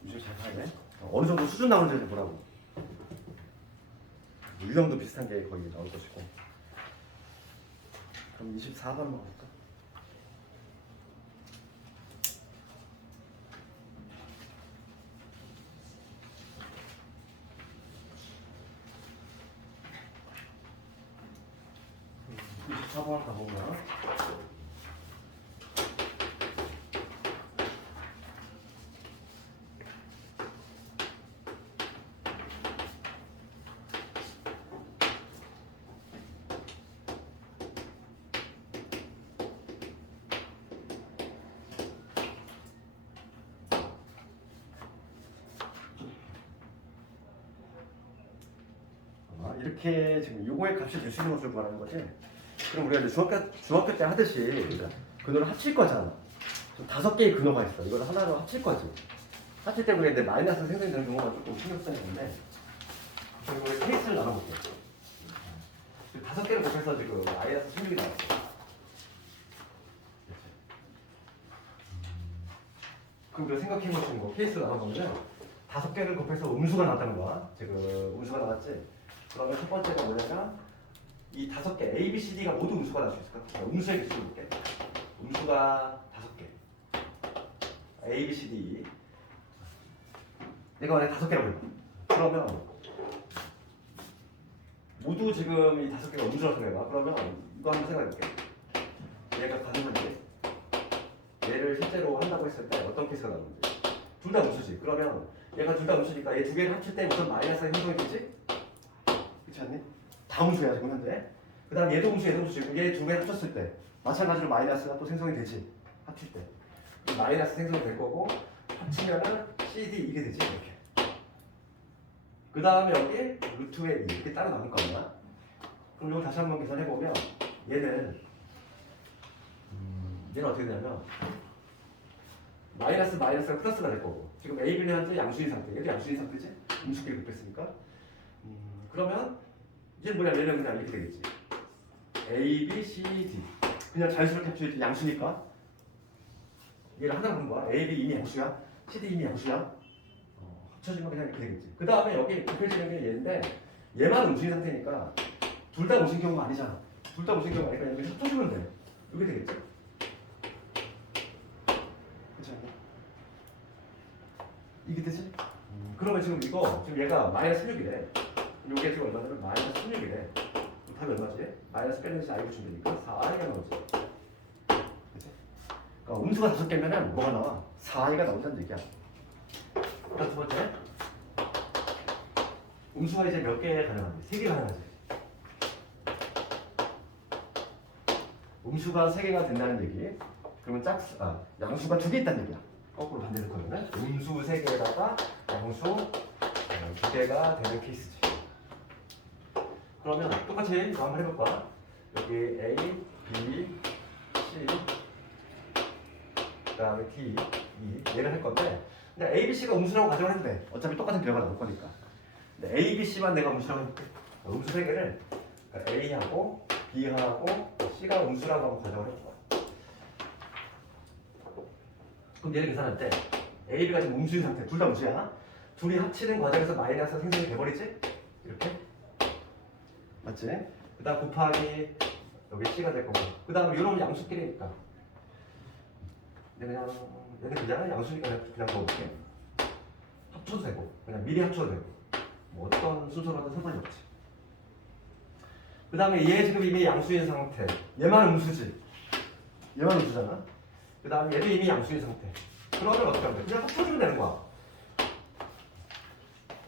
이제 잘 봐야 돼. 어느 정도 수준 나오는지 보라고. 유형도 비슷한 게 거의 나올 것이고. 그럼 24번만 볼까? 음, 24번 가보면 이렇게 지금 요거의 값이 될 수 있는 것을 구하는 거지. 그럼 우리가 이제 중학교 때 하듯이 근호를 합칠 거잖아. 5개의 근호가 있어. 이걸 하나로 합칠 거지. 합칠 때 우리가 이제 마이너스 생성되는 경우가 조금 신경 써야 되는데, 그럼 우리 케이스를 나눠볼게. 5개를 곱해서 지금 마이너스 16이 나왔어. 그럼 우리가 생각해보시는 거 케이스를 나눠보면 5개를 곱해서 음수가 나왔다는 거야. 지금 음수가 나왔지. 그러면 첫 번째가 뭐냐면 이 5개 A, B, C, D가 모두 음수가 나올 수 있을까? 음수의 개수를 볼게. 음수가 5개. A, B, C, D. 내가 만약에 5개라고 해. 그러면 모두 지금 이 5개가 음수라고 생각해봐. 그러면 이거 한번 생각해볼게. 얘가 가능한지, 얘를 실제로 한다고 했을 때 어떤 케이스가 나오는지. 둘 다 음수지. 그러면 얘가 둘 다 음수니까 얘 두 개를 합칠 때 우선 마이너스가 형성이 되지? 그렇지 않니? 다 음수야 지금 현재. 그 다음 얘도 음수, 얘도 음수지. 얘 두 개 합쳤을 때 마찬가지로 마이너스가 또 생성이 되지. 합칠 때 마이너스 생성이 될 거고, 합치면은 CD 이게 되지 이렇게. 그 다음에 여기 루트의 2 이렇게 따로 남을 거야. 그럼 이거 다시 한번 계산해 보면 얘는 얘는 어떻게 되냐면 마이너스가 플러스가 될 거고, 지금 A, B는 현재 양수인 상태. 얘도 양수인 상태지? 음수끼리 곱했으니까. 그러면 얘는 뭐냐? 얘는 그냥 이렇게 되겠지. A, B, C, D. 그냥 자연스럽게 합쳐야지. 양수니까. 얘를 하나 본 거야. A, B 이미 양수야. C, D 이미 양수야. 합쳐지면 그냥 이렇게 되겠지. 그 다음에 여기 곱해지는 게 얘인데, 얘만 음수인 상태니까 둘 다 음수인 경우가 아니잖아. 둘 다 음수인 경우가 아니니까 여기 합쳐주면 돼. 이렇게 되겠지. 이게 되지? 그러면 지금 지금 얘가 마이너스 16이래. 요게 지금 얼마냐면 마이너스 16이래. 답이 얼마지? 마이너스 빼는 시 i 붙이면 되니까 4i가 나오지. 그치? 그러니까 음수가 5개면은 뭐가 나와? 4i가 나온다는 얘기야. 그다음 두 번째. 음수가 이제 몇 개 가능하지? 3개 가능하지. 음수가 3개가 된다는 얘기. 그러면 양수가 2개 있다는 얘기야. 거꾸로 반대로 그러면 음수 3개에다가 양수 2개가 되는 케이스지. 그러면 똑같이 이거 한번 해볼까? 여기 A, B, C, 그 다음에 D, E 얘를 할 건데, 근데 A, B, C가 음수라고 가정을 해도 돼. 어차피 똑같은 결과가 나올 거니까. 근데 A, B, C만 내가 음수라고 해볼게. 음수 3개를 A하고 B하고 C가 음수라고 한번 가정을 해봐. 그럼 얘를 계산할 때 A, B가 지금 음수인 상태, 둘 다 음수야. 둘이 합치는 과정에서 마이너스가 생성이 돼버리지? 이렇게? 맞지? 그 다음 곱하기 여기 C가 될 거고 그 다음 이런 양수끼리니까 얘는 그냥 양수니까 그냥 넣어볼게. 합쳐도 되고 그냥 미리 합쳐도 되고 뭐 어떤 순서로든 상관이 없지. 그 다음에 얘 지금 이미 양수인 상태, 얘만 음수지, 얘만 음수잖아. 그 다음에 얘도 이미 양수인 상태. 그러면 어떻게 하면 돼? 그냥 합쳐주면 되는 거야.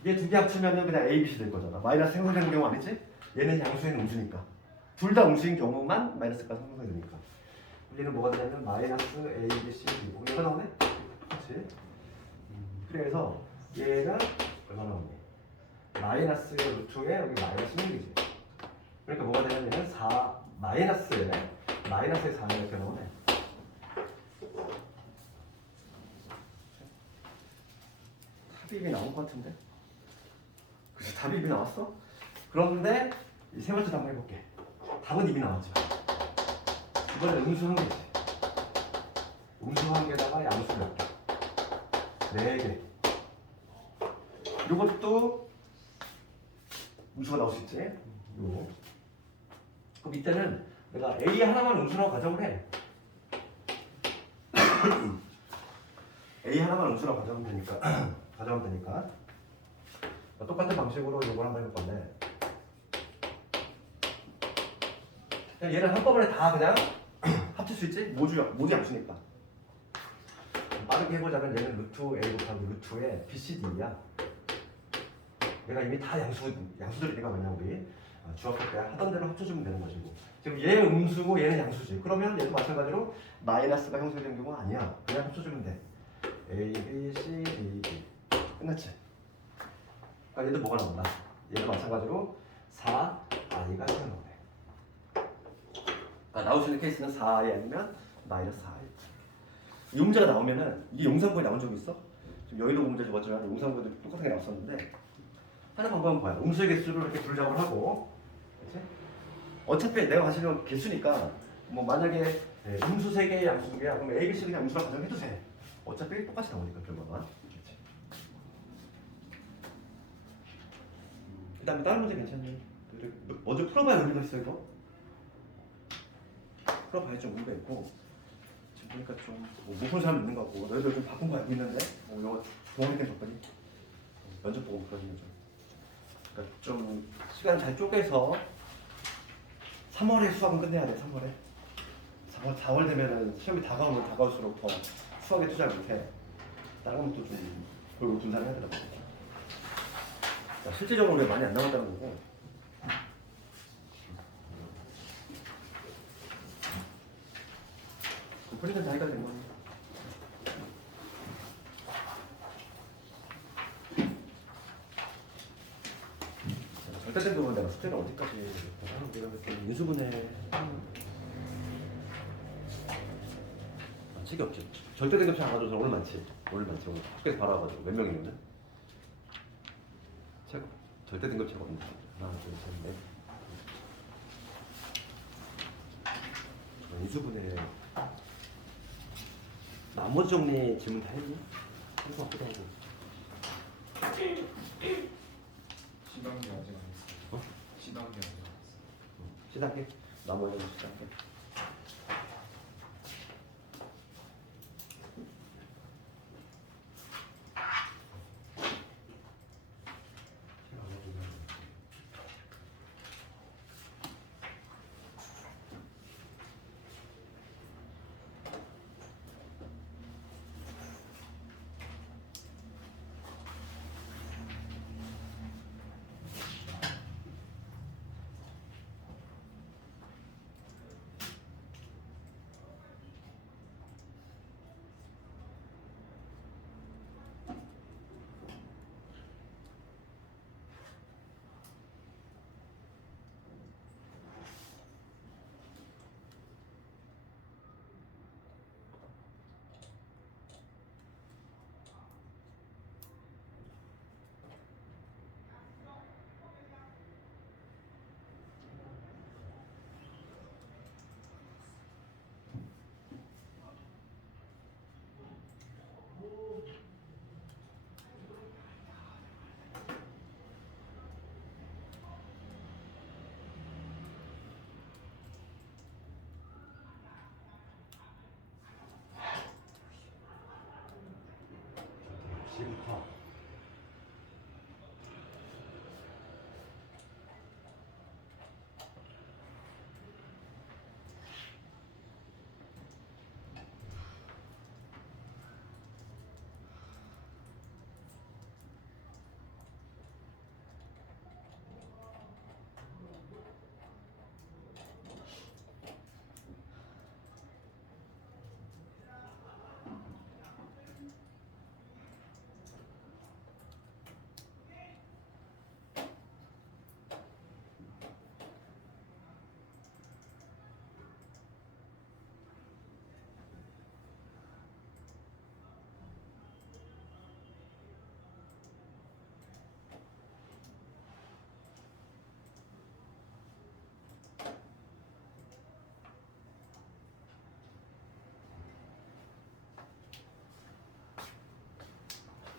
얘 두 개 합치면 그냥 A, B, C 될 거잖아. 마이너스 생성되는 경우 아니지? 얘는 양수인 음수니까 둘 다 음수인 경우만 마이너스가 생성이 되니까 얘는 뭐가 되냐면 마이너스 A, B, C, D 얘가 나오네? 그렇지? 그래서 얘는 얼마 나오니? 마이너스 루트에 여기 마이너스 6이지. 그러니까 뭐가 되냐면 4 마이너스에 마이너스에 4는 이렇게 나오네. 답이 이미 나온 것 같은데? 그치, 답이 이미 나왔어? 그런데 이 세 번째 답 한번 해볼게. 답은 이미 나왔죠. 이번엔 음수 한 개지. 음수 한 개다가 양수 몇 개? 4개. 이것도 음수가 나올 수 있지. 요. 그럼 이때는 내가 A 하나만 음수라고 가정을 해. A 하나만 음수라고 가정하면 되니까 가정하면 되니까 똑같은 방식으로 이걸 한번 해볼 건데 그냥 얘를 한꺼번에 다 그냥 합칠 수 있지? 모두 양수니까. 빠르게 해보자면 얘는 루트 A 곱하기 루트에 B, C, D야. 얘가 이미 다 양수들이니까 그냥 우리 중학교 때 하던 대로 합쳐주면 되는 것이고 지금 얘 음수고 얘는 양수지. 그러면 얘도 마찬가지로 마이너스가 형성되는 경우는 아니야. 그냥 합쳐주면 돼. A, B, C, D, B 끝났지? 그러니까 얘도 뭐가 나온다? 얘도 마찬가지로 4, I가 나오네. 나올 수 있는 케이스는 4i 아니면 마이너스 4i. 이 문제가 나오면은 이게 용산부에 나온 적이 있어? 지금 여의도 문제 적었지만 용산부에도 똑같은 게 나왔었는데 하는 방법은 뭐야? 음수의 개수를 이렇게 불작을 하고 그치? 어차피 내가 가지는 개수니까 뭐 만약에 음수 3개, 양수 2개야 그럼 A, B, C 그냥 음수라고 가정해도 돼. 어차피 똑같이 나오니까 결과가. 그 다음에 다른 문제 괜찮니? 어제 풀어봐야 의미가 있어 이거? 풀어봐야 좀 의미가 있고 지금 보니까 좀못 푸는 사람 있는 것 같고 너희들 좀 바쁜 거 알고 있는데 이거 도움이 된 것들이 면접 보고 그러시면 그러니까 좀 시간 잘 쪼개서 3월에 수학은 끝내야 돼. 3월에 4월 되면은 시험이 다가오면 다가올수록 더 수학에 투자를 못해. 다른 것도 좀 골고 분산해야 되더라고. 그러니까 실질적으로 왜 많이 안 나온다는 거고. 프리는 다 해결된 거니. 절대된 부분 내가 숙제를 어디까지 하는 내가 그때 인수분해 책이 없지. 절대된 겹치 안 가져서 오늘 많지. 오늘 학교에서 바로 와가지고 몇 명이면은 책 절대된 겹치가 없는 하나 둘셋넷 인수분해 나머지 정리 질문 다 했니? 한거 같기도 하고. 시단계 아직 안 했어. 어? 시단계 아직 안 했어. 시작해. 나머지는 시작해. 지금부터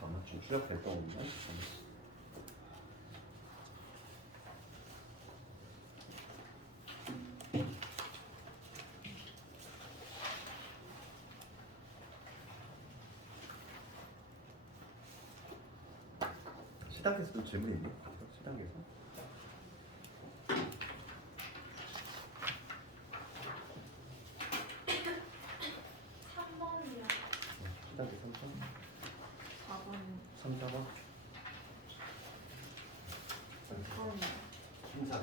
잠깐만 좀 출력될 거거든요. 시당에서도 질문이 있니? 시당에서? 시당에 3번? 4번 3, 4번? 3, 4,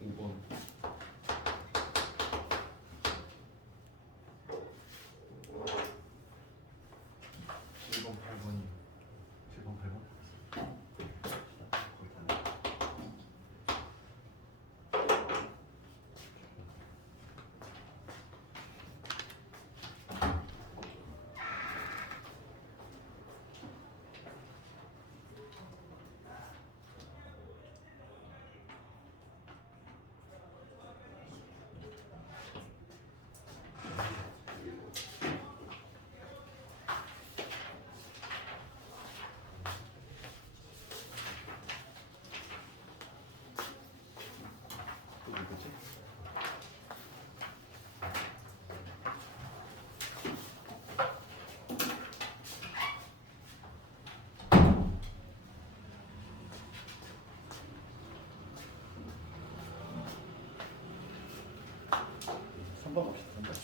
5번 7번 8번이 7번, 8번? 또 누구지? 삼번 봅시다. 3번.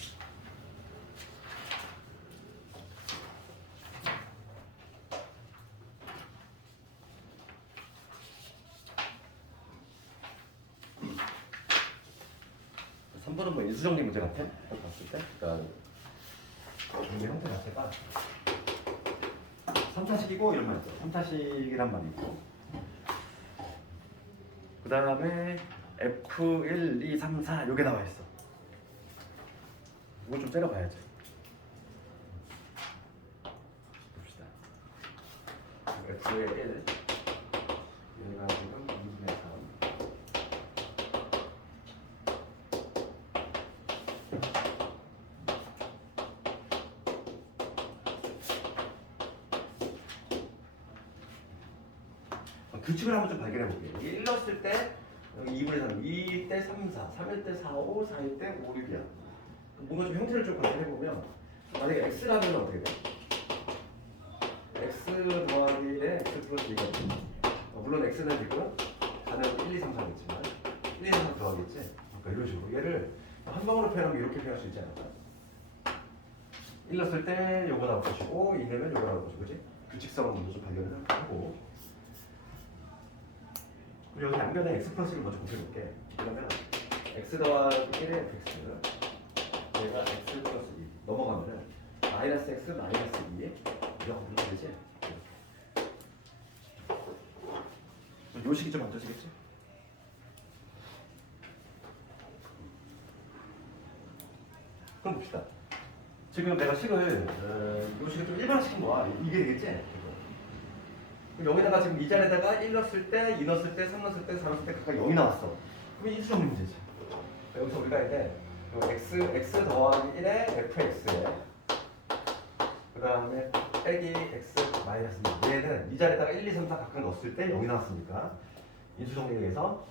삼번은 뭐 인수정리 문제 같아? 딱 봤을 때? 그러니까 문제 형태 자체가 3차식이고 이런 말 있죠. 3차식이란 말이 있고 그 다음에 F1, 2, 3, 4 요게 나와 있어. 이거 좀 때려봐야지. 봅시다. F의 1 얘가 지금 2분의 3 규칙을 한번 좀 발견해 볼게요. 이게 1 넣었을 때 여기 2분의 3, 2일 때 3, 4, 3일 때 4, 5, 4일 때 5, 6이야. 뭔가 좀 형태를 좀 관찰해 보면 만약에 x라면 어떻게 돼? x 더하기 1에 x 플러스 2거든. 물론 x는 있고 4는 1, 2, 3, 4겠지만 1, 2, 3 들어가겠지. 그러니까 이런 식으로 얘를 한 방으로 표현하면 이렇게 표현할 수 있지 않을까? 1 넣었을 때 요거 나올 것이고 2 넣으면 요거 나올 것이고 그지? 규칙성을 먼저 좀 발견을 하고 그리고 여기 양변에 x 플러스를 먼저 곱해볼게. 그러면 x 더하기 1의 fx 얘가 x 플러스 2 넘어가면은 마이너스 x 마이너스 2 이렇게 보면 되지? 요식이 좀 만져지겠지? 그럼 봅시다. 지금 내가 식을 요식을 좀 일반화시킨 거야. 이게 되겠지? 그럼 여기다가 지금 이 자리에다가 1 넣었을 때, 2 넣었을 때, 3 넣었을 때, 4 넣었을 때 각각 0이 나왔어. 그럼 인수정리 문제지. 여기서 우리가 이제 x 더하기 1에 fx에 그 다음에 빼기 x 마이너스 2 얘는 이 자리에다가 1, 2, 3, 4 각각 넣었을 때 0이 나왔으니까 인수정리에 의해서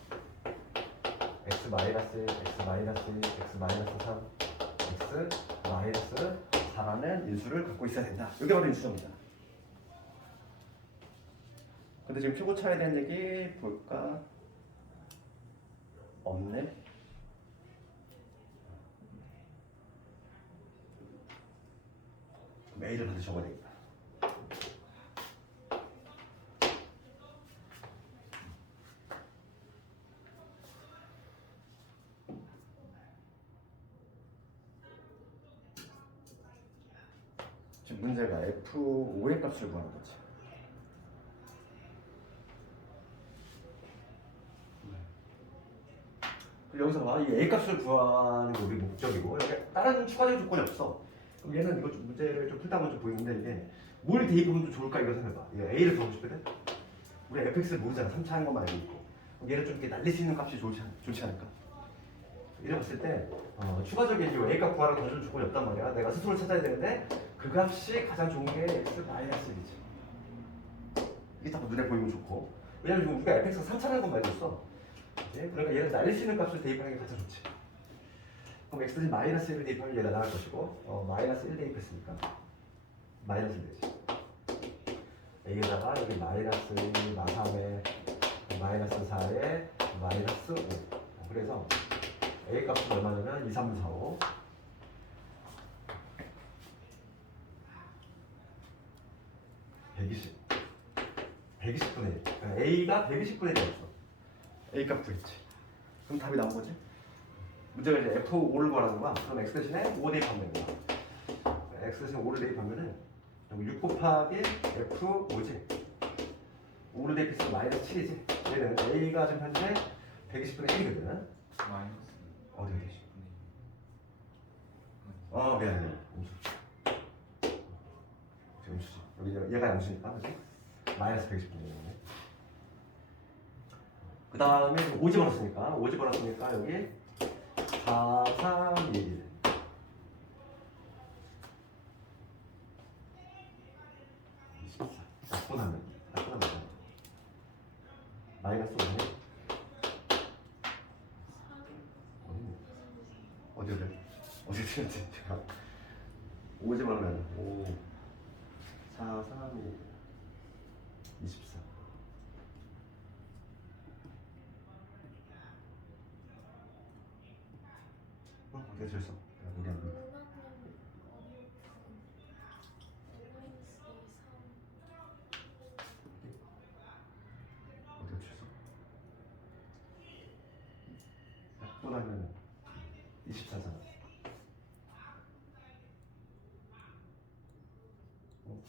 x 마이너스 1, x 마이너스 2, x 마이너스 3, x 마이너스 4라는 인수를 갖고 있어야 된다. 이게 바로 인수정의다. 근데 지금 표고차에 대한 얘기 볼까? 없네. 그럼 A를 반드시 적어야 되겠다. 지금 문제가 F5의 값을 구하는 거지. 여기서 봐, 이 A 값을 구하는 게 우리 목적이고 여기 다른 추가적인 조건이 없어. 그럼 얘는 이거 좀 문제를 좀 풀다 보면 좀 보이는데 이게 뭘 대입하면 좀 좋을까 이거 생각해봐. 얘 A를 구하고 싶거든. 우리 fx를 모르잖아. 3차 하는 것만 알고 있고. 그럼 얘를 좀 이렇게 날릴 수 있는 값이 좋지 않을까? 이래 봤을 때 추가적인 이 A 값 구하라고 던져준 조건이 없단 말이야. 내가 스스로 찾아야 되는데 그 값이 가장 좋은 게 x-1이지. 이게 딱 눈에 보이면 좋고. 왜냐면 지금 우리가 fx가 3차 하는 것만 알고 있어. 그러니까 얘를 날릴 수 있는 값을 대입하는 게 가장 좋지. 그럼 x 대신 마이너스 1을 대입하면 얘가 나갈 것이고 마이너스 1 대입했으니까 마이너스 1 되지. A에다가 여기 마이너스 1, 마삼에 마이너스 4에 마이너스 5. 그래서 A 값은 얼마냐면 2, 3, 4, 5 120 120분의 1. 그러니까 A가 120분의 1이었어. A 값 구했지. 그럼 답이 나온 거지? 문제가 이제 F5를 구하는 거야. 그럼 X 대신에 5 대입하면 되는 거야. X 대신에 5를 대입하면은 여기 6 곱하기 F5지. 5를 대입해서 마이너스 7이지. 얘는 A가 지금 현재 120분의 1이거든. 마이너스 어디 되지? 미안해. 음수. 음수지. 여기 얘가 양수니까, 그치? 마이너스 120분의 1. 그 다음에 5 집어넣었으니까 5 집어넣었으니까 여기 4, 3, 1 24 약분하면 마이너스 5네 어디 틀렸지? 5 집어넣으면 5 4, 3, 1 24 어떻게 들었어? 우리 안 보여. 어떻게 들었어? 약분하면 24잖아.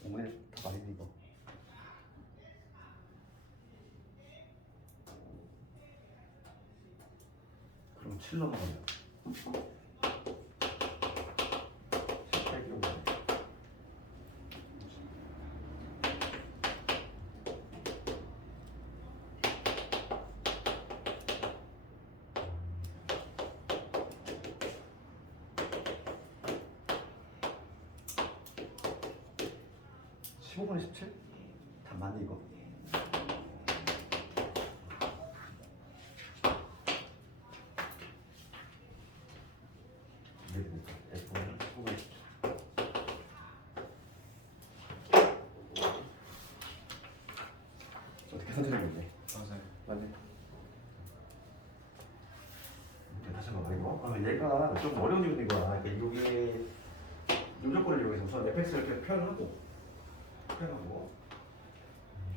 5분의 더 많이 이거. 그럼 7 넘어가면 15분의 17? 답 맞니 이거? 이게 됩니까? F1은 15분의 17 어떻게 선택한 건데? 맞아요. 맞네. 다시 한번 말해봐. 얘가 좀 어려운 이유는 이거야. 여기 요조건을 이용해서 우선 fx를 이렇게 표현하고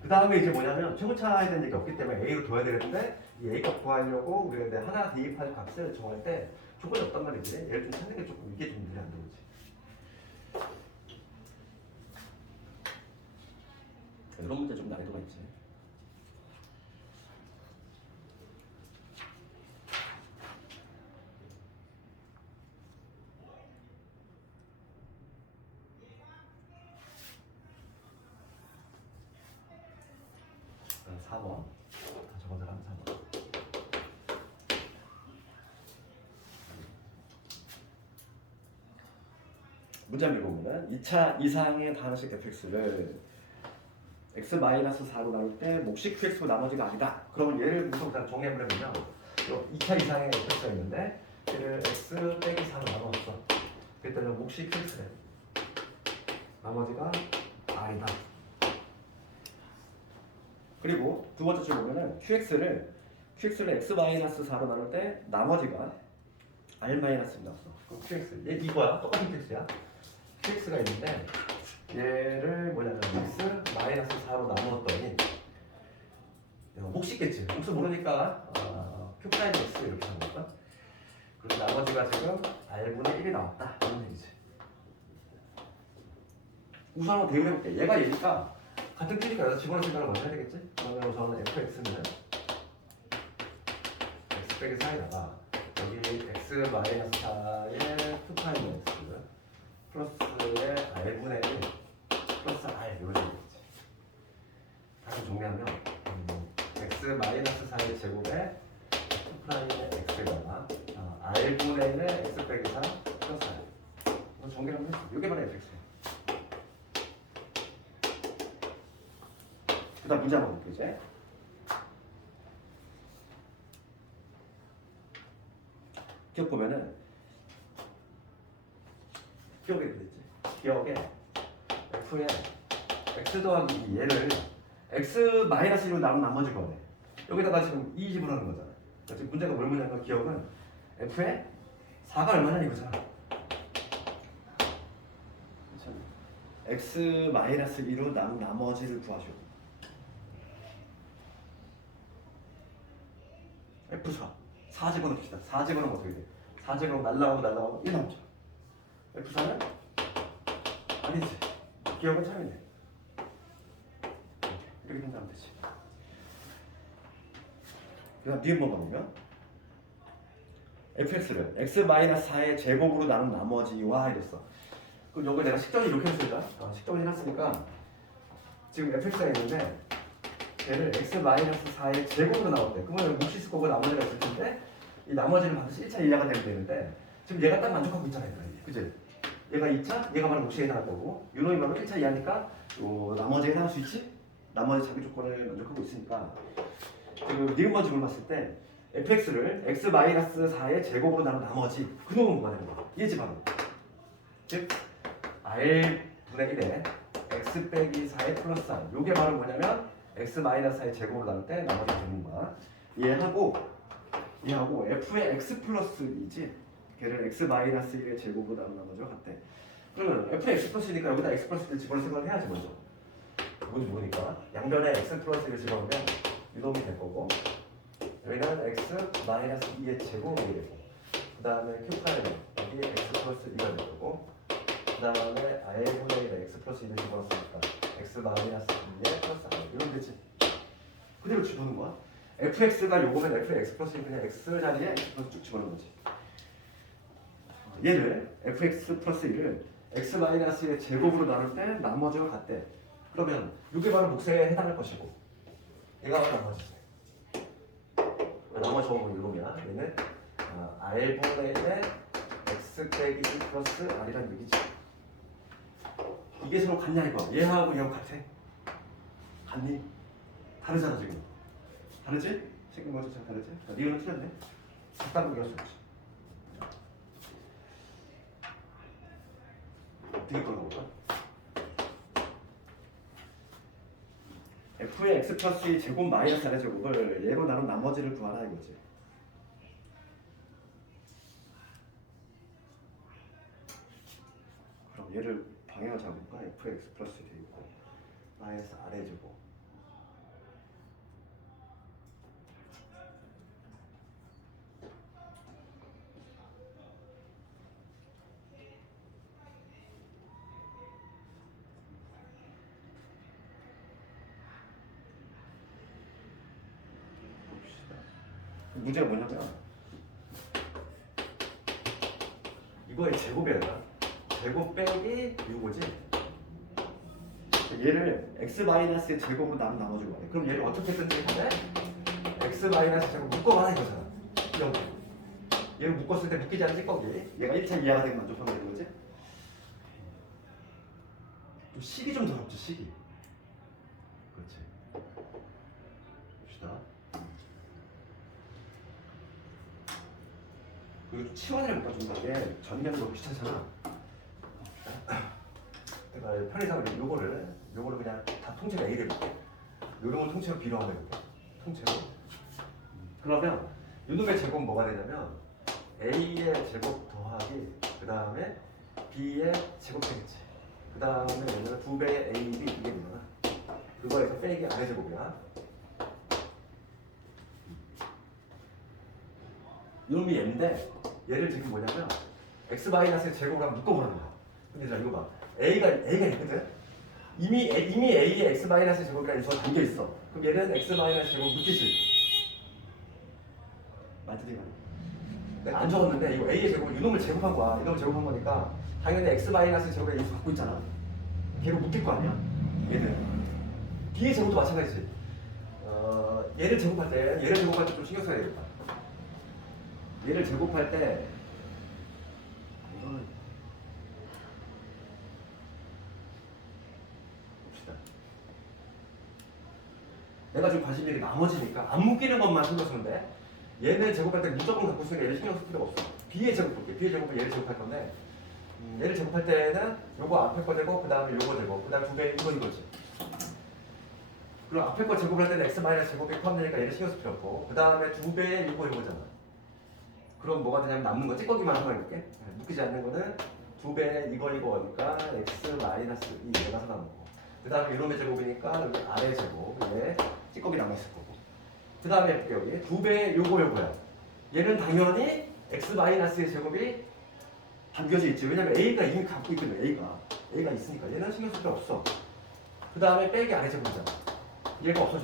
그 다음에 이제 뭐냐면 최고차에 대한 얘기가 없기 때문에 A로 둬야 되는데 이 A 값 구하려고 우리가 이제 하나 대입할 값을 정할 때 조건이 없단 말이지. 얘를 좀 찾는 게 조금 이게 좀 눈에 안 들어오지. 이런 문제 좀 난이도가 있지. 그럼 4번 다 적어들어가면 4번. 문제 읽어보면 2차 이상의 다항식 fx를 x-4로 나눌 때 몫이 qx고 나머지가 아니다. 그러면 얘를 무슨 정리해보려면요 2차 이상의 fx가 있는데 얘를 x 빼기 4로 나눴어. 그랬더니 몫이 qx래. 나머지가 R이다. 그리고 두 번째 줄 보면은 QX를 X-4로 나눌 때 나머지가 R-이 나왔어. 그럼 QX 얘 이거야. 똑같은 QX야. QX가 있는데 얘를 뭐냐면 X-4로 나누었더니 못 씻겠지. 혹시 모르니까 Q 프라임 X 이렇게 하는 거다. 그리고 나머지가 지금 R분의 1이 나왔다. 이런 얘기지. 우선 한번 대응해볼게. 얘가 얘니까 같은 Q니까 여기다 집어넣을 생각을 먼저 해야 되겠지? 그러면 우선 FX는 X 빼기 4에다가 여기 X-4의 Q 프라임 X 플러스의 R분의 1 플러스 R 이런 식이겠지. 다시 정리하면 X-4의 제곱에 Q 프라임의 X에다가 R분의 1의 X 빼기 4 플러스 R 이거 정리를 한번 했어. 이게 바로 FX야. 그 다음 문제 한번 볼게요 이제. 기억 보면은 기억에 됐지. 기억에 F에 X 더하기 2 얘를 X-1로 나눈 나머지 거네. 여기다가 지금 2 집어넣는 거잖아. 지금 문제가 뭘 묻냐면 기억은 F에 4가 얼마냐 이거잖아. X-2로 나눈 나머지를 구하죠. F4 4 집어넣읍시다. 4 집어넣으면 어떻게 돼? 4 집어넣으면 날라가고 1 남죠. F4는 아니지. 기억은 참이네. 이렇게 된다면 되지. 그 다음 니은 뭐냐면 fx를 x-4의 제곱으로 나눈 나머지와 이랬어. 그럼 여기 내가 식정이 이렇게 했으니까 식정이 해놨으니까 지금 fx가 있는데 얘를 x-4의 제곱으로 나왔대. 그러면 몫이 있을 거고 나머지가 있을 텐데 이 나머지는 반드시 1차 이하가 되면 되는데 지금 얘가 딱 만족하고 있잖아. 그치? 얘가 2차, 얘가 바로 몫에 해당할 거고 요놈이 바로 1차 이하니까 나머지에 해당할 수 있지? 나머지 자기 조건을 만족하고 있으니까 지금 니은번 집을 봤을 때 fx를 x-4의 제곱으로 나눈 나머지 그 놈은 뭐가 되는 거야? 얘지 바로. 즉 r분의 1에 x 빼기 4의 플러스 r 요게 바로 뭐냐면 x-4의 제곱으로 나눌 때 나머지가 되는 거야. 얘하고 f의 x 플러스 2지 걔를 x-1의 제곱으로 나눈 나머지와 같대. 그러면 f의 x 플러스니까 여기다 x 플러스 1을 집어넣을 생각을 해야지 먼저. 뭔지 모르니까 양변에 x 플러스 1을 집어넣으면 이놈이 될 거고 여기는 x-2의 제곱이 되고 그 다음에 q 프라임은 여기 x 플러스 2가 될 거고 그 다음에 r분의 1에 x 플러스 2를 집어넣었으니까 x-2의 플러스 r 이러면 되지. 그대로 집어넣는 거야. fx가 요거면 f의 x 플러스 1 그냥 x 자리에 x 플러스 쭉 집어넣는 거지. 얘를 fx 플러스 1을 x-의 제곱으로 나눌 때 나머지가 같대. 그러면 이게 바로 몫에 해당할 것이고 얘가 바로 나머지지. 나머지 적은 건 이놈이야. 얘는 r분의 1의 x 빼기 1 플러스 r이라는 얘기지. 이게 서로 같냐 이거. 얘하고 얘하고 같아. 같니? 다르잖아 지금. 다르지? 생긴 것도 잘 다르지? 니은은 틀렸네. 작단 구할 수 없지. 어떻게 걸어볼까? f의 x 플러스 2 제곱 마이너스 r의 제곱을 얘로 나눈 나머지를 구하라 이거지. 그럼 얘를 방향을 잡을까? f의 x 플러스 2 돼 있고 마이너스 r의 제곱. 문제가 뭐냐면 이거의 제곱이야. 제곱 빼기 이거지. 얘를 x-의 제곱으로 나눈 나머지로 가네. 그럼 얘를 어떻게든지 간에 x- 제곱 묶어봐라 이거잖아. 여기 얘를 묶었을 때 묶이지 않은 찌꺼기 얘가 1차 이하가 되면 만족하면 되는 거지. 또 식이 좀 더럽지. 식이. 그렇지. 봅시다. 그리고 치환을 묶어준다. 얘 전개하는 거 귀찮잖아. 내가 편의상 요거를 그냥 다 통째로 A를 해볼게. 요런 통째로 B로 한번 해볼게. 통째로. 그러면 요놈의 제곱은 뭐가 되냐면 A의 제곱 더하기 그 다음에 B의 제곱 되겠지. 그 다음에 얘는 2배의 AB 이게 되잖아. 그거에서 빼기 아래 제곱이야. 이놈이 얘인데 얘를 지금 뭐냐면 x-의 제곱을 묶어보는 거야. 근데 자 이거 봐. A가 있거든. 이미 A의 x-의 제곱이라는 인수가 담겨 있어. 그럼 얘는 x-의 제곱 묶이지. 맞지? 내가 안 적었는데 이거 A의 제곱을 이놈을 제곱한 거야. 이놈을 제곱한 거니까 당연히 x-의 제곱의 인수 갖고 있잖아. 걔로 묶일 거 아니야. 얘는 B의 제곱도 마찬가지지. 얘를 제곱할 때 좀 신경 써야 되겠다. 얘를 제곱할 때 이거는 봅시다. 내가 지금 관심 있는 게 나머지니까 안 묶이는 것만 신경 쓰면 돼. 얘를 제곱할 때 무조건 갖고 있으니까 얘를 신경 쓸 필요가 없어. B의 제곱 볼게. B의 제곱은 얘를 제곱할 건데 얘를 제곱할 때는 요거 앞에 거 되고 그 다음에 요거 되고 그 다음에 2배 이거지. 그럼 앞에 거 제곱을 할 때는 x-제곱이 포함되니까 얘를 신경 쓸 필요 없고 그 다음에 2배의 이거잖아. 그럼 뭐가 되냐면 남는 거 찌꺼기만 하나 이렇게 묶이지 않는 거는 2배의 이거니까 x-2 얘가 살아남고 그 다음에 이놈의 제곱이니까 여기 아래 제곱 얘 찌꺼기 남아있을 거고 그 다음에 볼게요. 여기 2배의 요거야. 얘는 당연히 x-의 제곱이 담겨져 있지. 왜냐면 a가 이미 갖고 있거든. a가 있으니까 얘는 신경 쓸 필요 없어. 그 다음에 빼기 아래 제곱이잖아. 얘가 없어져.